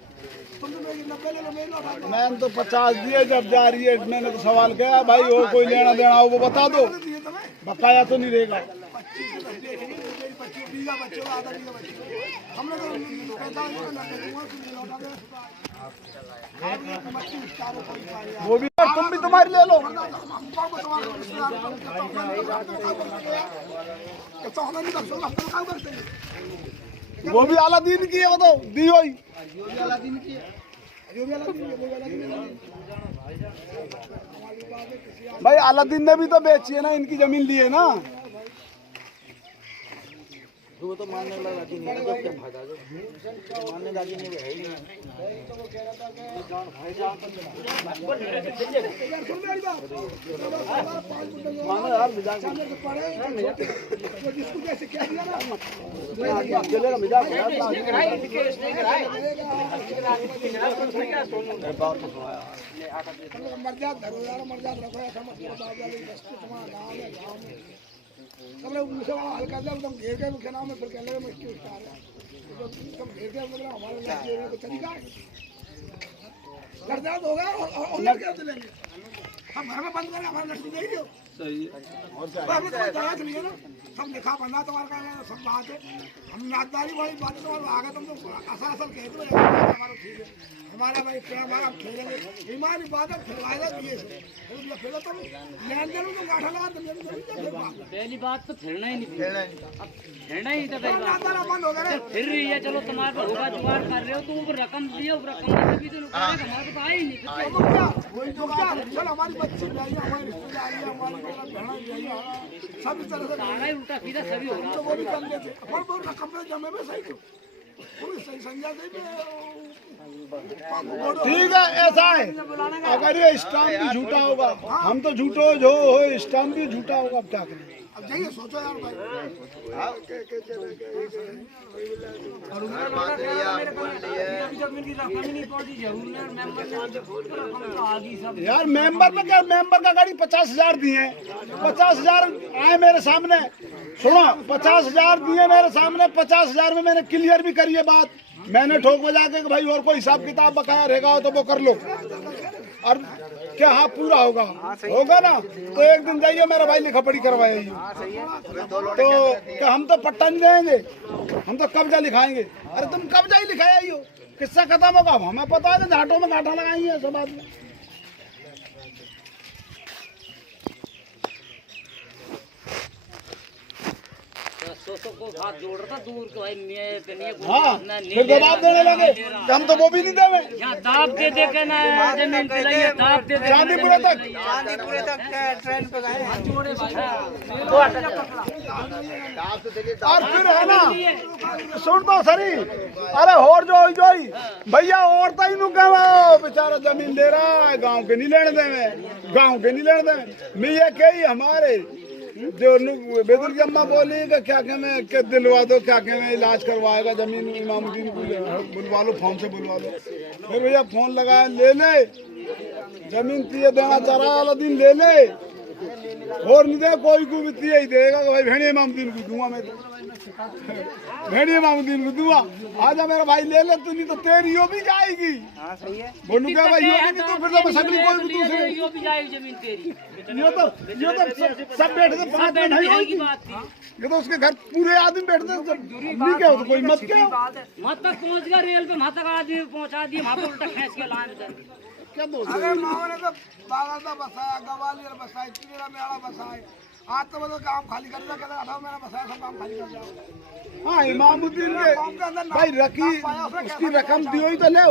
तुम तो मेरी 90 ले लो, मेरी लौटा दो। मैंने तो 50 दिए जब जा रही है। मैंने तो सवाल किया भाई हो कोई लेना देना हो वो बता दो, दिए तुम्हें बकाया तो नहीं रहेगा। 25 बीघा बच्चे को आधा बीघा बच्चे हमने तो 45 ना दूंगा, तुम ये लौटा दे। वो भी तुम भी तुम्हारी ले लो। वो भी अलादीन की है, वो तो दी हुई। भाई अलादीन ने भी तो बेची है ना, इनकी जमीन ली है ना। वो तो मानने लगा कि नहीं तो क्या फायदा जो मानने लगी नहीं है ही नहीं। मानो यार मजाक जिसको जैसे क्या दिया ना चलेगा मजाक यार मर्याद धरो यार मर्याद रखो ऐसा मत करो बाबू वाले बस्ती तुम्हारा नाम है गाँव में हमने मुझे हल कर दिया एकदम घेर के क्या नाम है फिर कहने लगे मिट्टी स्टार है एकदम घेर के मतलब हमारे लड़के को तरीका है मर्याद होगा और लड़के तो लेंगे हम घर में बंद करें हमारे लड़की दे दो सही है। हमने तो दया चलिए ना सब लिखा बंदा तुम्हारा का सब बात है हम याददारी वाली बात है तुम्हारा आगे तुम तो असल कहते हो हमारा ठीक है हमारा भाई प्यार हमारा खेलेंगे ईमान बात है खिलवाएगा दिए से फिर तुम लेन देन में गाठा लगा तुम पहली बात तो फिरना ही नहीं फिरना ही था पहली बात बंद हो गया फिर रही है चलो तुम्हारे पर होगा जुगाड़ कर रहे हो तो वो रकम दिए वो रकम से भी तो नुकसान है हमारे तो आई नहीं चल हमारी बच्ची ब्याही हमारी रिश्तेदारी हमारी बहना ब्याही सब इस तरह से सारा ही उल्टा सीधा सभी हो रहा तो वो भी कर लेते अपन वो रकम पे जमे में सही तो वो भी सही संज्ञा दे ठीक है ऐसा है अगर ये स्टाम्प भी झूठा होगा हम तो झूठो जो हो स्टाम्प भी झूठा होगा अब क्या करें अब जाइए सोचो यार भाई यार मेंबर में क्या मेंबर का गाड़ी 50,000 दिए 50,000 आए मेरे सामने सुनो 50,000 दिए मेरे सामने 50,000 में मैंने क्लियर भी करी है बात मैंने ठोक बजा के भाई और कोई हिसाब किताब बकाया रहेगा तो वो कर लो और क्या हाँ पूरा होगा होगा ना तो एक दिन जाइए मेरा भाई लिखा पढ़ी करवाइए तो क्या हम तो पट्टा नहीं देंगे हम तो कब्जा लिखाएंगे अरे तुम कब्जा ही लिखाया ही हो किस्सा खत्म होगा हमें पता है घाटों में घाटा लगाएंगे सब आदमी को हाथ जोड़ रहा था दूर के भाई हाँ फिर दबाव देने लगे कि हम तो वो भी नहीं देवे यहाँ दाब दे दे के ना जमीन दिलाई दाब दे दे चांदीपुरे तक ट्रेन पे गए जोड़े भाई और फिर है ना सुन तो सरी अरे और जो भैया और तो इन बेचारा जमीन ले रहा है गांव के नहीं लेने देवे गांव के नहीं लेने देवे मैं ये कही हमारे जो बेदुल की अम्मा बोली कि क्या क्या मैं के दिलवा दो क्या क्या मैं इलाज करवाएगा जमीन इमामुद्दीन को बुलवा लो फोन से बुलवा लो फिर भैया फोन लगाया ले ले जमीन तिये देना चारा वाला दिन ले ले और नहीं दे कोई को भी तिये ही देगा कि भाई भेड़िया इमामुद्दीन को दूंगा मैं तो भेड़िया इमामुद्दीन को दूंगा आजा मेरा भाई ले ले तू नहीं तो तेरी यो भी जाएगी बोलू क्या भाई यो भी नहीं तो फिर तो मैं सकली कोई भी दूसरे यो भी जाएगी जमीन तेरी ये तो सब बैठे थे 5 मिनट नहीं होगी ये तो उसके घर पूरे आदमी बैठते थे नहीं क्या होता कोई मत क्या वहाँ तक पहुँच गया रेल पे वहाँ तक आदमी पहुँचा दिए वहाँ पर उल्टा खींच के लाए क्या दोस्त अरे मामा ने तो बागाता बसाया गवालियर बसाया चिड़िया मेला बसाया आज तो मतलब काम खाली कर दिया कहता हटाओ मेरा बसाया सब काम खाली कर दिया हाँ इमामुद्दीन के भाई रखी उसकी रकम दी हुई तो ले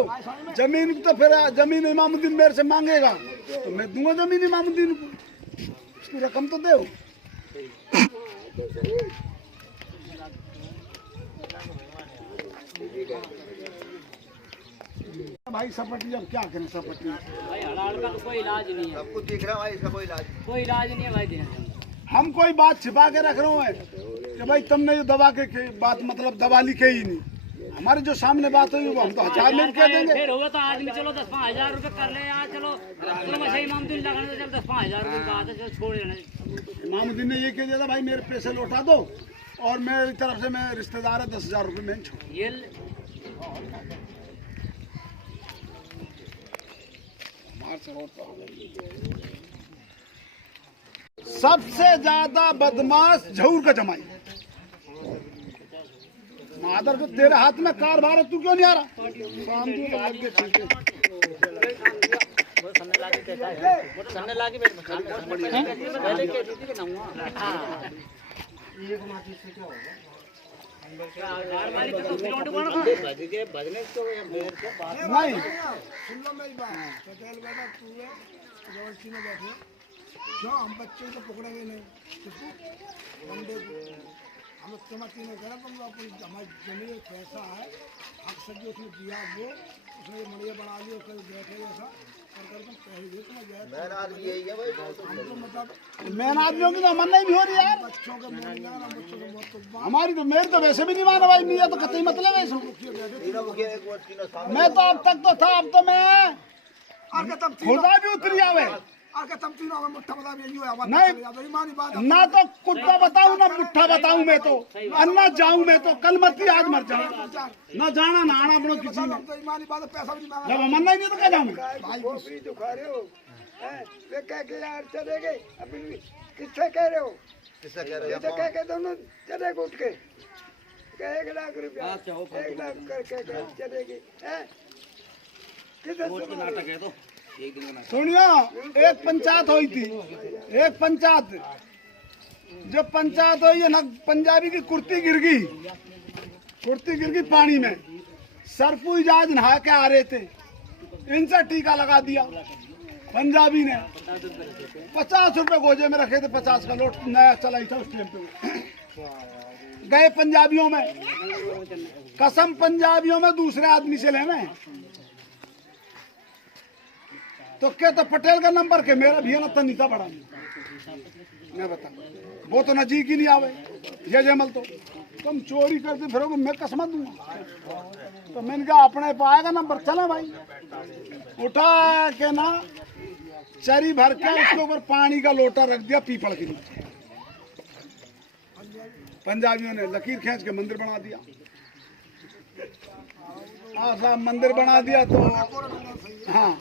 जमीन तो फिर जमीन इमामुद्दीन मेरे से मांगेगा तो मैं दूंगा जमीन इमामुद्दीन को उसकी रकम तो दे भाई सपटी अब क्या करें सपटी भाई हड़ाल का तो कोई इलाज नहीं है सब कुछ दिख रहा है भाई इसका कोई इलाज कोई इलाज नहीं है भाई देना हम कोई बात छिपा के रख रहे हैं कि भाई तुमने ये दबा के बात मतलब दबा लिखे ही नहीं हमारे जो सामने बात हुई वो हम तो 1000 में कह देंगे फिर होगा तो आदमी चलो 10-5 हजार रुपये कर ले यार चलो वैसे इमामुद्दीन लगाने चल 10-5 हजार रुपये बात है चलो छोड़ देना इमामुद्दीन ने ये कह दिया था भाई मेरे पैसे लौटा दो और मेरी तरफ से मैं रिश्तेदार है 10,000 रुपये में छोड़ ये सबसे ज्यादा बदमाश झूर का जमाई मादर को तेरे हाथ में कारभार है तू क्यों नहीं आ रहा शाम को आगे ठीक है नहीं सुन लो मेरी बात पटेल बेटा तू है जबरदस्ती में बैठे क्यों हम बच्चे को पकड़ेंगे नहीं बंदे को हम लोग समझती नहीं करा तुम अपनी हमारी जमीन में पैसा है हक सक जो उसने दिया वो उसने मड़िया बना लिया उसके बैठे ऐसा कर कर तुम पैसे दे तुम्हें जाए मेरा आदमी यही है भाई हम तो मतलब मेन आदमियों की तो अमन नहीं हो रही यार। बच्चों के मन में ना बच्चों के बहुत तो हमारी तो मेरी तो वैसे भी नहीं माना भाई, नहीं है तो कतई मतलब है इसमें। तीनों मुखिया एक वोट तीनों सामने मैं तो अब तक तो था, अब तो मैं आगे तब तीनों खुदा भी उतरी आवे। आगे तब तीनों में मुट्ठा बता यही है आवाज नहीं। चले जाता ईमानी बात है। ना तो कुत्ता बताऊं ना मुट्ठा बताऊं, मैं तो अन्ना जाऊं, मैं तो कल मरती आज मर जाऊं, ना जाना ना आना अपनों किसी में। हम तो ईमानी बात है पैसा भी नहीं मांगा जब अमन नहीं तो क्या जाऊं। भाई खोपड़ी तो खा रहे हो हैं? वे कह के यार चलेगे अभी किससे कह रहे हो? किससे कह रहे ये तो हो कह के दोनों चलेगे उठ के कह 1 लाख रुपया 1 लाख करके चलेगी हैं? किधर से नाटक है तो एक दिन का सुनियो, एक पंचायत हुई थी, एक पंचायत, जब पंचायत हुई है ना, पंजाबी की कुर्ती गिर गई पानी में, सरपू जहाज नहा के आ रहे थे, इनसे टीका लगा दिया पंजाबी ने। 50 रुपए गोजे में रखे थे, 50 का नोट नया चला ही था उस टाइम पे। गए पंजाबियों में, कसम पंजाबियों में दूसरे आदमी से लेना है तो क्या तो पटेल का नंबर के मेरा भी है ना, तनीता बड़ा मैं बता, वो तो नजीक ही नहीं आवे ये जमल, तो तुम चोरी करते फिरोगे मैं कसमत दूंगा। तो मैंने कहा अपने पाएगा नंबर, चला भाई, उठा के ना चरी भर के उसके ऊपर पानी का लोटा रख दिया पीपल के नीचे। पंजाबियों ने लकीर खींच के मंदिर बना दिया, साहब मंदिर बना दिया। तो हाँ,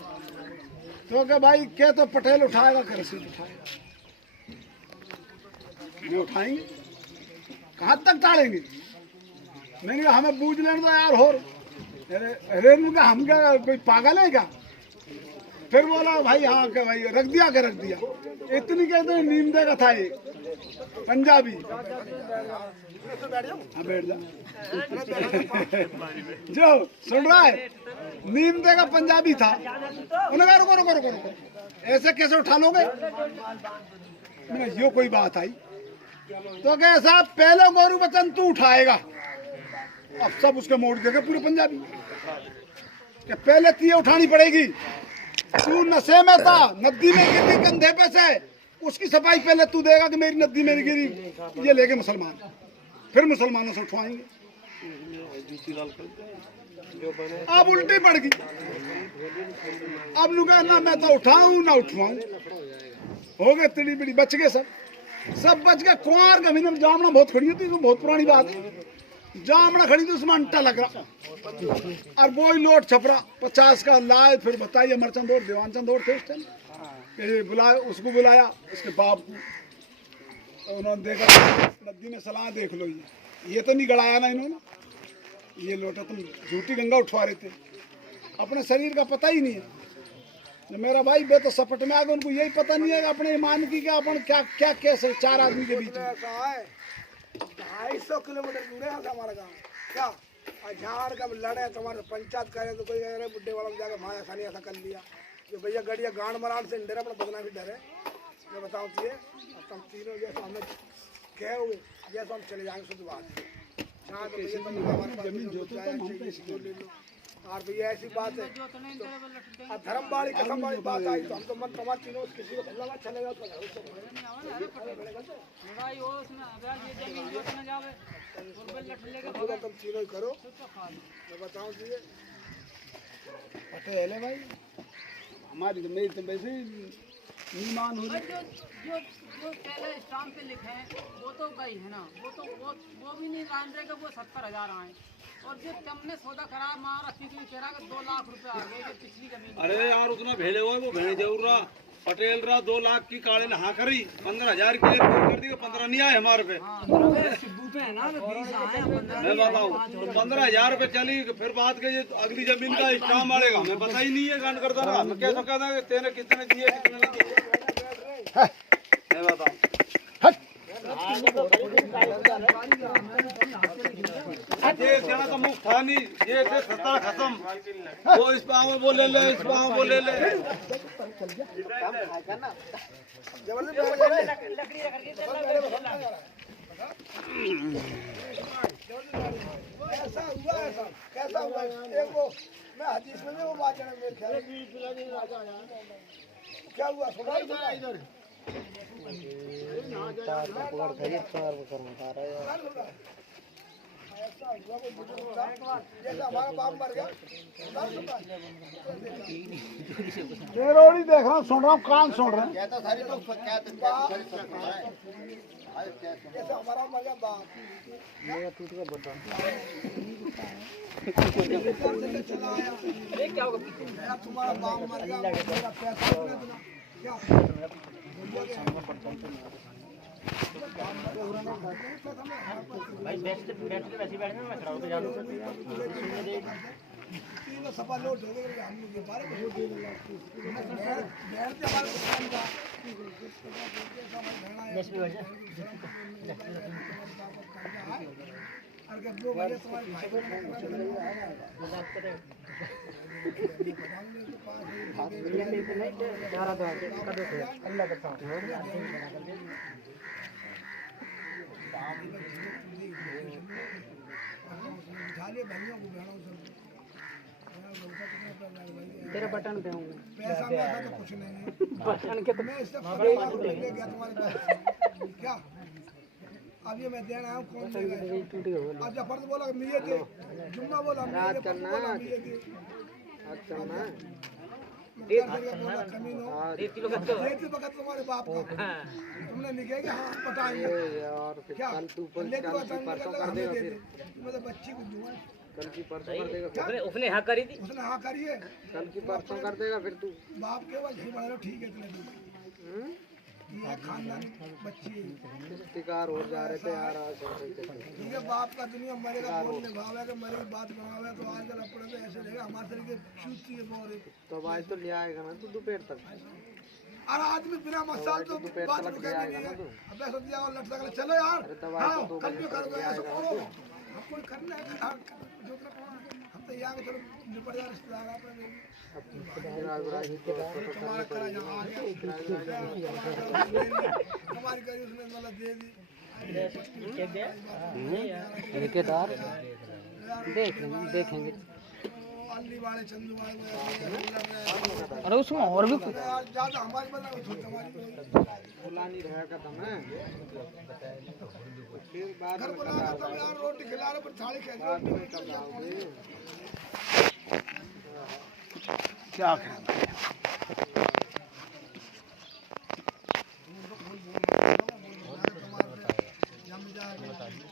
तो क्या भाई क्या तो पटेल उठाएगा, कर रसीद उठाएगा, नहीं उठाएंगे कहाँ तक टालेंगे। मैंने कहा हमें बूझ लेने दो यार, हो अरे हम क्या कोई पागल है क्या। फिर बोला भाई हाँ क्या भाई रख दिया, इतनी कहते हैं नीम देगा था ये पंजाबी। हाँ बैठ जा जो सुन रहा है, नीम देगा पंजाबी था। उन्होंने कहा रुको ऐसे कैसे उठा लोगे। मैंने यो कोई बात आई तो कैसा, पहले गोरू बचन तू उठाएगा, अब सब उसके मोड़ देगा पूरे पंजाबी कि पहले तीये उठानी पड़ेगी। तू नशे में था, नदी में गिरी कंधे पे से, उसकी सफाई पहले तू देगा कि मेरी नदी में गिरी, ये लेके मुसलमान, फिर मुसलमानों से उठवाएंगे। अब उल्टी पड़ गई, अब लुगा ना मैं तो उठाऊं ना उठवाऊं, हो गए तिड़ी बिड़ी, बच गए सब बच गए। कुंवर का भी जामना बहुत खड़ी होती, तो बहुत पुरानी बात है, जामना खड़ी थी उसमें अंटा लग रहा और वो ही लोट छपरा 50 का लाए। फिर बताइए मरचंद और दीवान चंद और थे उस टाइम, बुलाया उसको, बुलाया उसके बाप को, तो उन्होंने देखा नदी में सलाह देख लो, ये तो नहीं गड़ाया ना इन्होंने, ये लोटा तुम झूठी गंगा उठवा रहे थे, अपने शरीर का पता ही नहीं है। मेरा भाई बे तो सपट में आ गए, उनको यही पता नहीं है कि अपने ईमान की क्या अपन क्या कैसे 4 आदमी के बीच में। कहा है 250 किलोमीटर दूर है हमारा गाँव, क्या झाड़ का लड़े तुम्हारे पंचायत करे तो कोई कह रहे बुढ़े वाला में जाकर माया खानी ऐसा कर लिया कि भैया गड़िया गांड मरान से डरे, अपना बदना भी डरे। मैं बताऊँ तुझे, तुम तीनों जैसे हमें कहे हुए जैसे हम चले जाएंगे शुद्ध बात। हाँ तो भैया तुम हमारे पास ले लो, और भैया ऐसी बात है तो धर्म बाड़ी कसम बाड़ी बात आई तो हम तो मन तुम्हारे तीनों किसी को भला मत चलेगा उसका घर उसको लड़ाई हो उसमें अगर ये जमीन जोत न जावे और बल लठ लेके पूरा तुम तीनों ही करो। मैं बताऊँ तुझे पटेल है भाई हमारी, तो मेरी तो वैसे ही नीमान हो रही। जो पहले स्टाम्प पे लिखे हैं वो तो गई है ना, वो भी नहीं मान रहे कि वो 70,000 आए, और जो तुमने सौदा करा मारा किसी कह रहा कि 2 लाख रुपए आ गए पिछली जमीन। अरे यार उतना भेजे हुआ वो भेजे जरूर रहा, पटेल रहा 2 लाख की काले ने हाँ करी, 15,000 की कर दी, 15 नहीं आए हमारे पे। मैं बताऊँ तो 15,000 रुपए चली, फिर बात के अगली जमीन का स्टाम्प आएगा, हमें पता ही नहीं है गान करता रहा, मैं कैसा कहता कि तेने कितने दिए कितने नहीं दिए। मैं बताऊँ ये जना तो मुख था नहीं, ये थे 17 खत्म, वो इस पाँव में वो ले ले, इस पाँव में वो ले ले। जबरदस्त क्या हुआ सुना इधर ऐसा हुआ कोई बुजुर्ग था, जैसे हमारा बाप मर गया मैं रोड़ी देख रहा हूँ, सुन रहा हूँ, कान सुन रहे हैं। क्या तो सारी तो क्या तो जैसे हमारा मर गया बाप चला आया, मेरा तुम्हारा बाप मर गया, मेरा पैसा कितना देना? क्या भाई बेस्ट वैसे बैठने में खड़ा होकर जानो तीनों सफा लोट हो गए, हम लोग ये बारे में बैठते हमारे दुकान का बेस्ट भी वैसे और जब वो बजे तुम्हारे भाई को बात करें अल्लाह का तेरा बटन पे हूँ पैसा मेरा तो कुछ नहीं है, बटन के मैं इससे ले गया तुम्हारे पास क्या? अब ये मैं देना हूँ कौन देगा? अब जफर तो बोला मिये दे, जुम्मा बोला मिये दे, बोला मिये दे, बोला कमीन हो, देती वक्त तुम्हारे बाप का तुमने लिखे कि हाँ बताएंगे क्या लेके हमें दे दे, मतलब बच्ची को दुआ कल की परसों कर देगा, उसने हाँ करी थी, उसने हाँ करिए कल की परसों कर देगा फिर तू। बाप के वजह से बना लो ठीक है चले ये खानदानी बच्ची है। शिकार हो जा रहे थे यार आज ठीक है बाप का दुनिया मरेगा बोल निभावे कि मरे बात बनावे तो आजकल अपने तो ऐसे रहेगा हमारे तरीके चूती है बहुत तो आज तो ले आएगा ना तू दोपहर तक। और आदमी बिना मसाल तो बात रुकेगी नहीं है। अब ऐसा दिया और लट लगा चलो यार हाँ कल भी कर दो ऐसा करो हमको करना है जो हम तो यहाँ के चलो निपट जा रिश्तेदार अपने तुम्हारा करा यहाँ आ गया हमारी करी उसने मतलब दे दी ठेकेदार देखेंगे अल्ली वाले चंदू वाले अरे उसमें और भी ज्यादा हमारी बना हमारी फुलानी रहेगा तो मैं घर बना तब यार रोटी खिला रहे पर थाली खा क्या करें?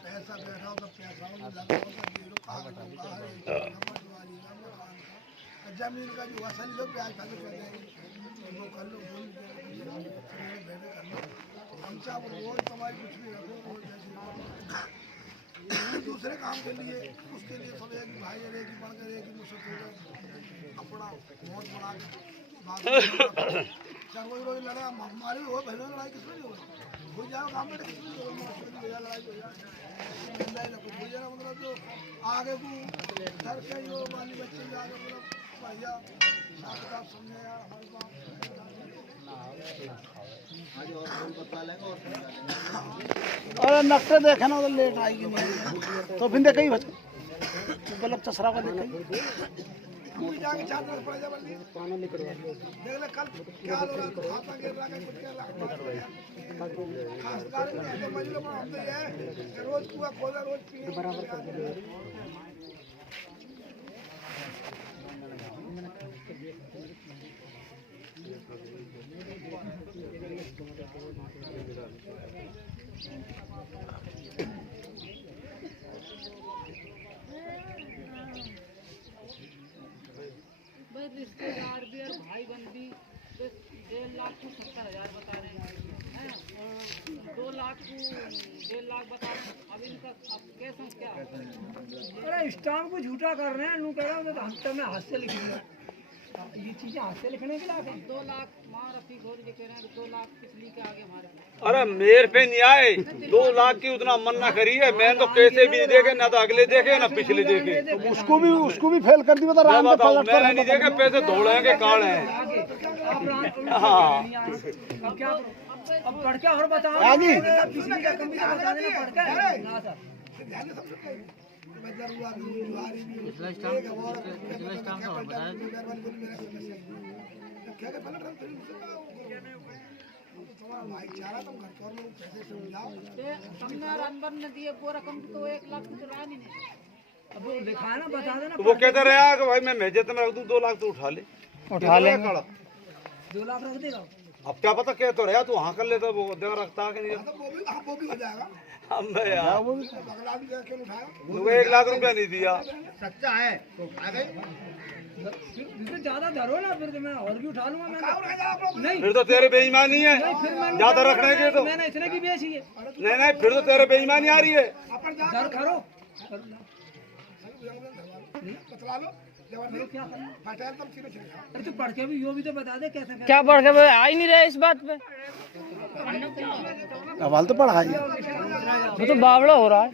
पैसा बैठा हो तो पैसा जमीन का जो असल लो प्याज खा लो वो कर लो हम चाह रोज तुम्हारी कुछ भी रखो दूसरे काम के लिए उसके लिए सब एक भाई एक ही बढ़कर एक ही मुश्किल अपना बहुत बड़ा चार रोज रोज लड़ा हमारी हो बहनों लड़ाई किसमें नहीं हो जाओ काम में किसमें लड़ाई हो जाए हो जाए मतलब जो आगे को घर के जो वाली बच्चे आगे मतलब भैया साथ साथ समझे यार हमारे पास और नक्शे देखे ना उधर लेट आएगी नहीं तो फिर देखे ही बच्चे गलत चसरा का देखे पूरी जाके चार दिन पड़ जा बल्ली देख ले कल क्या हो रहा खाता गिर रहा है कुछ क्या रहा खास कार में तो मजलो में हम तो ये रोज कुआ खोला रोज पिए बराबर कर दे रिश्तेदार भी और भाई बंद भी 1.5 लाख को 70,000 बता रहे हैं 2 लाख को 1.5 लाख बता रहे हैं। अब इनका अब कैसे क्या अरे स्टाम्प को झूठा कर रहे हैं कह रहा हूँ हफ्ते में हाथ से लिखेंगे ये चीजें हाथ से लिखने के लायक 2 लाख माँ रफी घोर ये कह रहे हैं कि 2 लाख पिछली के आगे हमारे अरे मेरे पे नहीं आए 2 लाख की उतना मन ना करिए मैं तो कैसे भी नहीं देखे ना तो अगले देखे ना पिछले देखे उसको भी फेल कर दी मतलब राम के पलट मैंने नहीं देखे पैसे दौड़ेंगे काढ़े हाँ अब पढ़ के और बताओ आगे पिछली का कमी तो बता देना पढ़ के ना सर ध्यान से समझो मैं जरूर आदमी जुआरी भी पिछला स्टाम्प तो और बताया क्या कहते हैं फिर तुम्हारा भाईचारा तुम घर पर लोग पैसे समझाओ हमने अनवर ने दिए वो रकम तो 1 लाख की तो रहा नहीं। अब वो लिखा है ना, बता देना। तो वो कहते रहा कि भाई मैं भेजे तो मैं रख दूं 2 लाख तो उठा ले 2 लाख रख देगा। अब क्या पता कह तो रहा तू हाँ कर ले तो वो देगा रखता कि नहीं तो वो भी हो जाएगा हम यार अगला भी क्यों उठाया वो 1 लाख रुपया नहीं दिया सच्चा है तो आ गई। फिर ज्यादा धरो ना, फिर तो मैं और भी उठा लूंगा। मैं नहीं, फिर तो तेरे बेईमानी है ज्यादा रखने के तो मैंने इतने की बेची है। नहीं फिर तो तेरे बेईमानी आ रही है डर करो, बतला लो जबरदस्ती क्या करना। पटेल तुम सीधे चले जाओ अरे तो पढ़ के भी यो भी तो बता दे कैसे क्या पढ़ के आ ही नहीं रहे इस बात पे। सवाल तो पढ़ा है वो तो बावड़ा हो रहा है।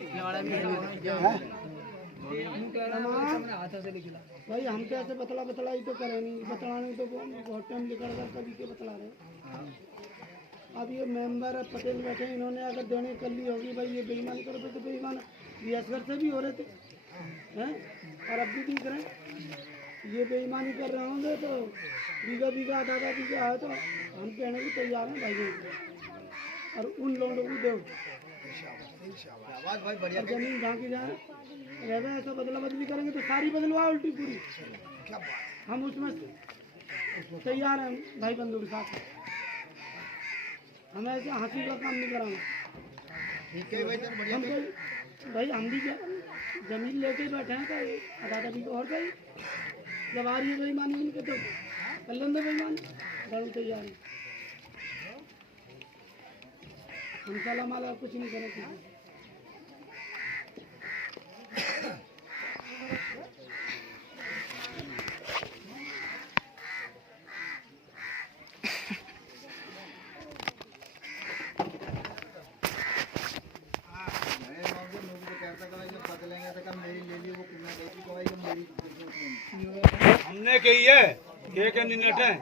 हाथ से लिख ला। भाई हम तो ऐसे बतलाई तो करे नहीं, बतलाने तो बहुत टाइम निकल कर कभी के बतला रहे। अब ये मेंबर पटेल बैठे, इन्होंने अगर देने कर ली होगी भाई ये बेईमानी करो तो बेईमान बीएसगर से भी हो रहे थे हैं, और अब भी दिख रहे हैं। ये बेईमानी कर रहे होंगे तो बीघा आधा बीघा है तो हम कहने भी तैयार हैं भाई, और उन लोगों को दो जमीन जहाँ की जाए रह ऐसा बदला बदली करेंगे तो सारी बदलवा उल्टी पूरी। हम उसमें तैयार हैं भाई बंधु के साथ, हमें ऐसे हंसी का काम नहीं कराना। हम भाई हम भी जमीन लेके बैठे हैं आधा बीघा और कहीं जब आ रही है बेईमानी उनके तो कल्याण दो बेईमानी हम तैयार हैं। हम साला माला कुछ नहीं करेंगे। हमने कही है के निन्नट है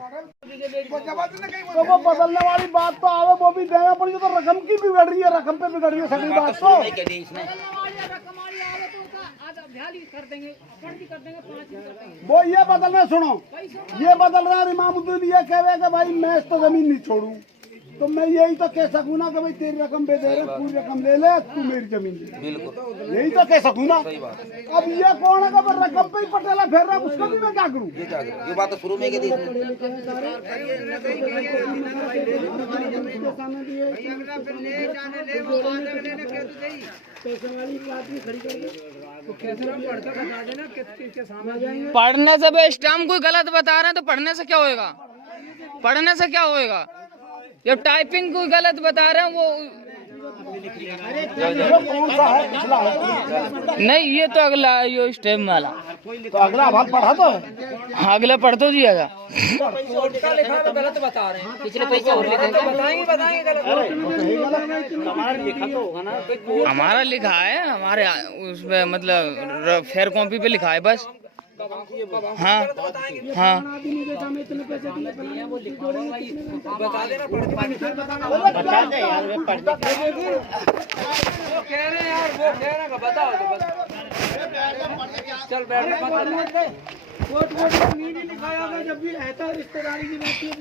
तो वो बदलने वाली बात तो आवे वो भी देना पड़ी, तो रकम की बिगड़ रही है, रकम पे बिगड़ रही है सगली बात तो। कर देंगे, अपन भी कर देंगे, 5 दिन कर देंगे। वो ये बदल रहे, सुनो ये बदल रहा है इमामुद्दीन ये कह रहे कि भाई मैं तो जमीन नहीं छोड़ू, तो मैं यही तो कह सकूँ ना कि भाई तेरी रकम दे दे रहे, पूरी रकम ले ले, तू मेरी जमीन ले। बिल्कुल यही तो कह सकूँ ना। अब ये कौन है कि रकम पे ही पटेला फेर रहा है, उसका भी मैं क्या करूँ? ये बात तो शुरू में कह दी पैसे वाली बात नहीं खड़ी करके पढ़ने से भी स्टाम्प कोई गलत बता रहे हैं तो पढ़ने से क्या होएगा? पढ़ने से क्या होएगा? ये टाइपिंग कोई गलत बता रहे हैं वो कौन सा है पिछला है? नहीं, ये तो अगला ये स्टेप वाला तो अगला भाग पढ़ा तो है। अगला पढ़ तो दिया था। गलत बता रहे हैं, पिछले पैसे और बताएंगे हमारा लिखा है, हमारे उसमें मतलब फेयर कॉपी पे लिखा है बस। हाँ हाँ बता देना बता दे यार, वे पढ़ कह रहे हैं यार, वो कह रहा है बताओ तो चल बैठ वोट नहीं लिखाया था जब भी रहता है रिश्तेदारी की बात है,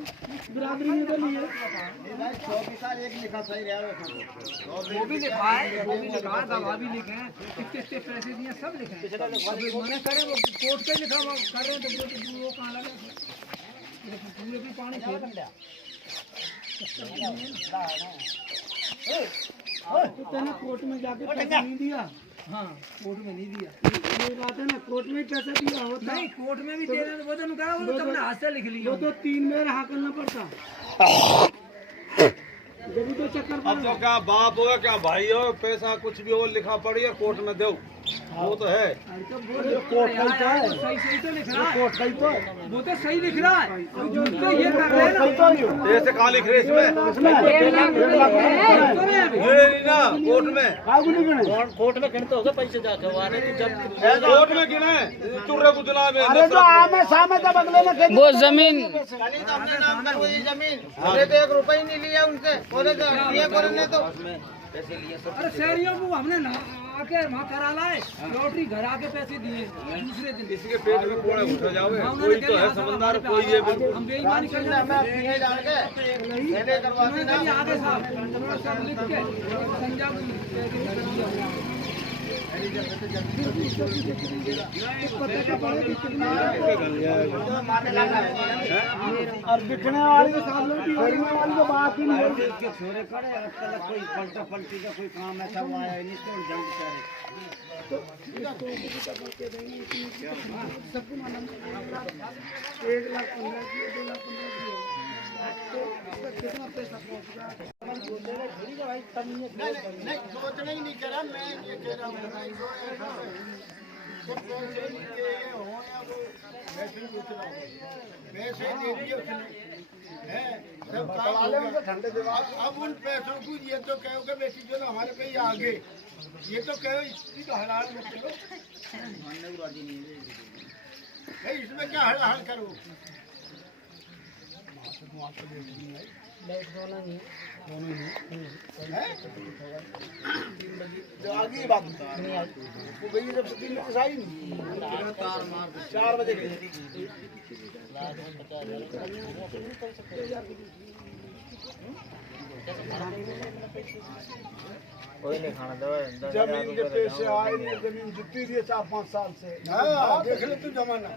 बिरादरी में बोली है वो भी लिखा है, दवा भी लिखे हैं, कितने पैसे दिए सब लिखे हैं। मैंने करे वो कोर्ट पे लिखा हुआ कर रहे हैं तो वो कहाँ लगा पूरे भी पानी फेंक तो तेने कोर्ट में जाके पैसा नहीं दिया। हाँ, कोर्ट में नहीं दिया, ये बात है ना, कोर्ट में पैसा दिया होता नहीं कोर्ट में भी देना, वो तो कहा वो तुमने हाथ से लिख लिया। वो तो 3 बार हाँ करना पड़ता जब तो चक्कर अब तो क्या बाप होगा क्या भाई हो, पैसा कुछ भी हो लिखा पड़ी है कोर्ट में दो, वो तो है कोर्ट का ही तो है, सही तो लिख रहा है, कोर्ट का ही तो है, वो तो सही लिख रहा है, जो तो ये कर रहे हैं ना, ऐसे कहाँ लिख रहे इसमें? ये नहीं ना कोर्ट में, कोर्ट में गिनते होगा पैसे जाके कोर्ट में गिने तुर्रे बुदला में। अरे जो आमे सामे जब अगले में वो जमीन जमीन 1 रुपया ही नहीं लिया उनसे, बोले तो ये करने तो अरे शहरियों को हमने आके वहाँ करा लाए, लॉटरी घर आके पैसे दिए दूसरे दिन। किसी के पेट में कोड़ा घुसा जावे, कोई तो है समझदार, कोई ये बिल्कुल हम बेईमानी कर रहे हैं, आगे साहब सब लिख के संजय और बिकने वाली तो सब लोग खरीदने वाली तो बात ही नहीं है। छोरे खड़े आजकल कोई पलटा पलटी का कोई काम ऐसा हुआ है नहीं तो जंग करे सबको मालूम है 1,15,000 की 2,15,000 की तो इसका कितना पैसा पहुंचेगा? नहीं सोचना ही नहीं करा, मैं ये कह रहा हूँ भाई सब पैसे नहीं दिए हो या वो वैसे ही सोच रहा हूँ, पैसे दे दिए उसने है सब काम हो गया। ठंडे दिमाग अब उन पैसों को ये तो कहो कि बेटी जो ना हमारे पे ही आगे ये तो कहो इसकी तो हड़ाल मत करो भाई, इसमें क्या हड़ाल करो। जो आगे बात वो गई जब से 3 बजे आई नहीं 4 बजे गई। जमीन के पैसे आए नहीं, जमीन जितनी रही है 4-5 साल से। हाँ देख ले तू जमाना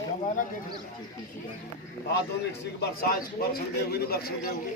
जमाना के हाँ दोनों एक बरसात बरसन दे हुई, बरसन दे हुई।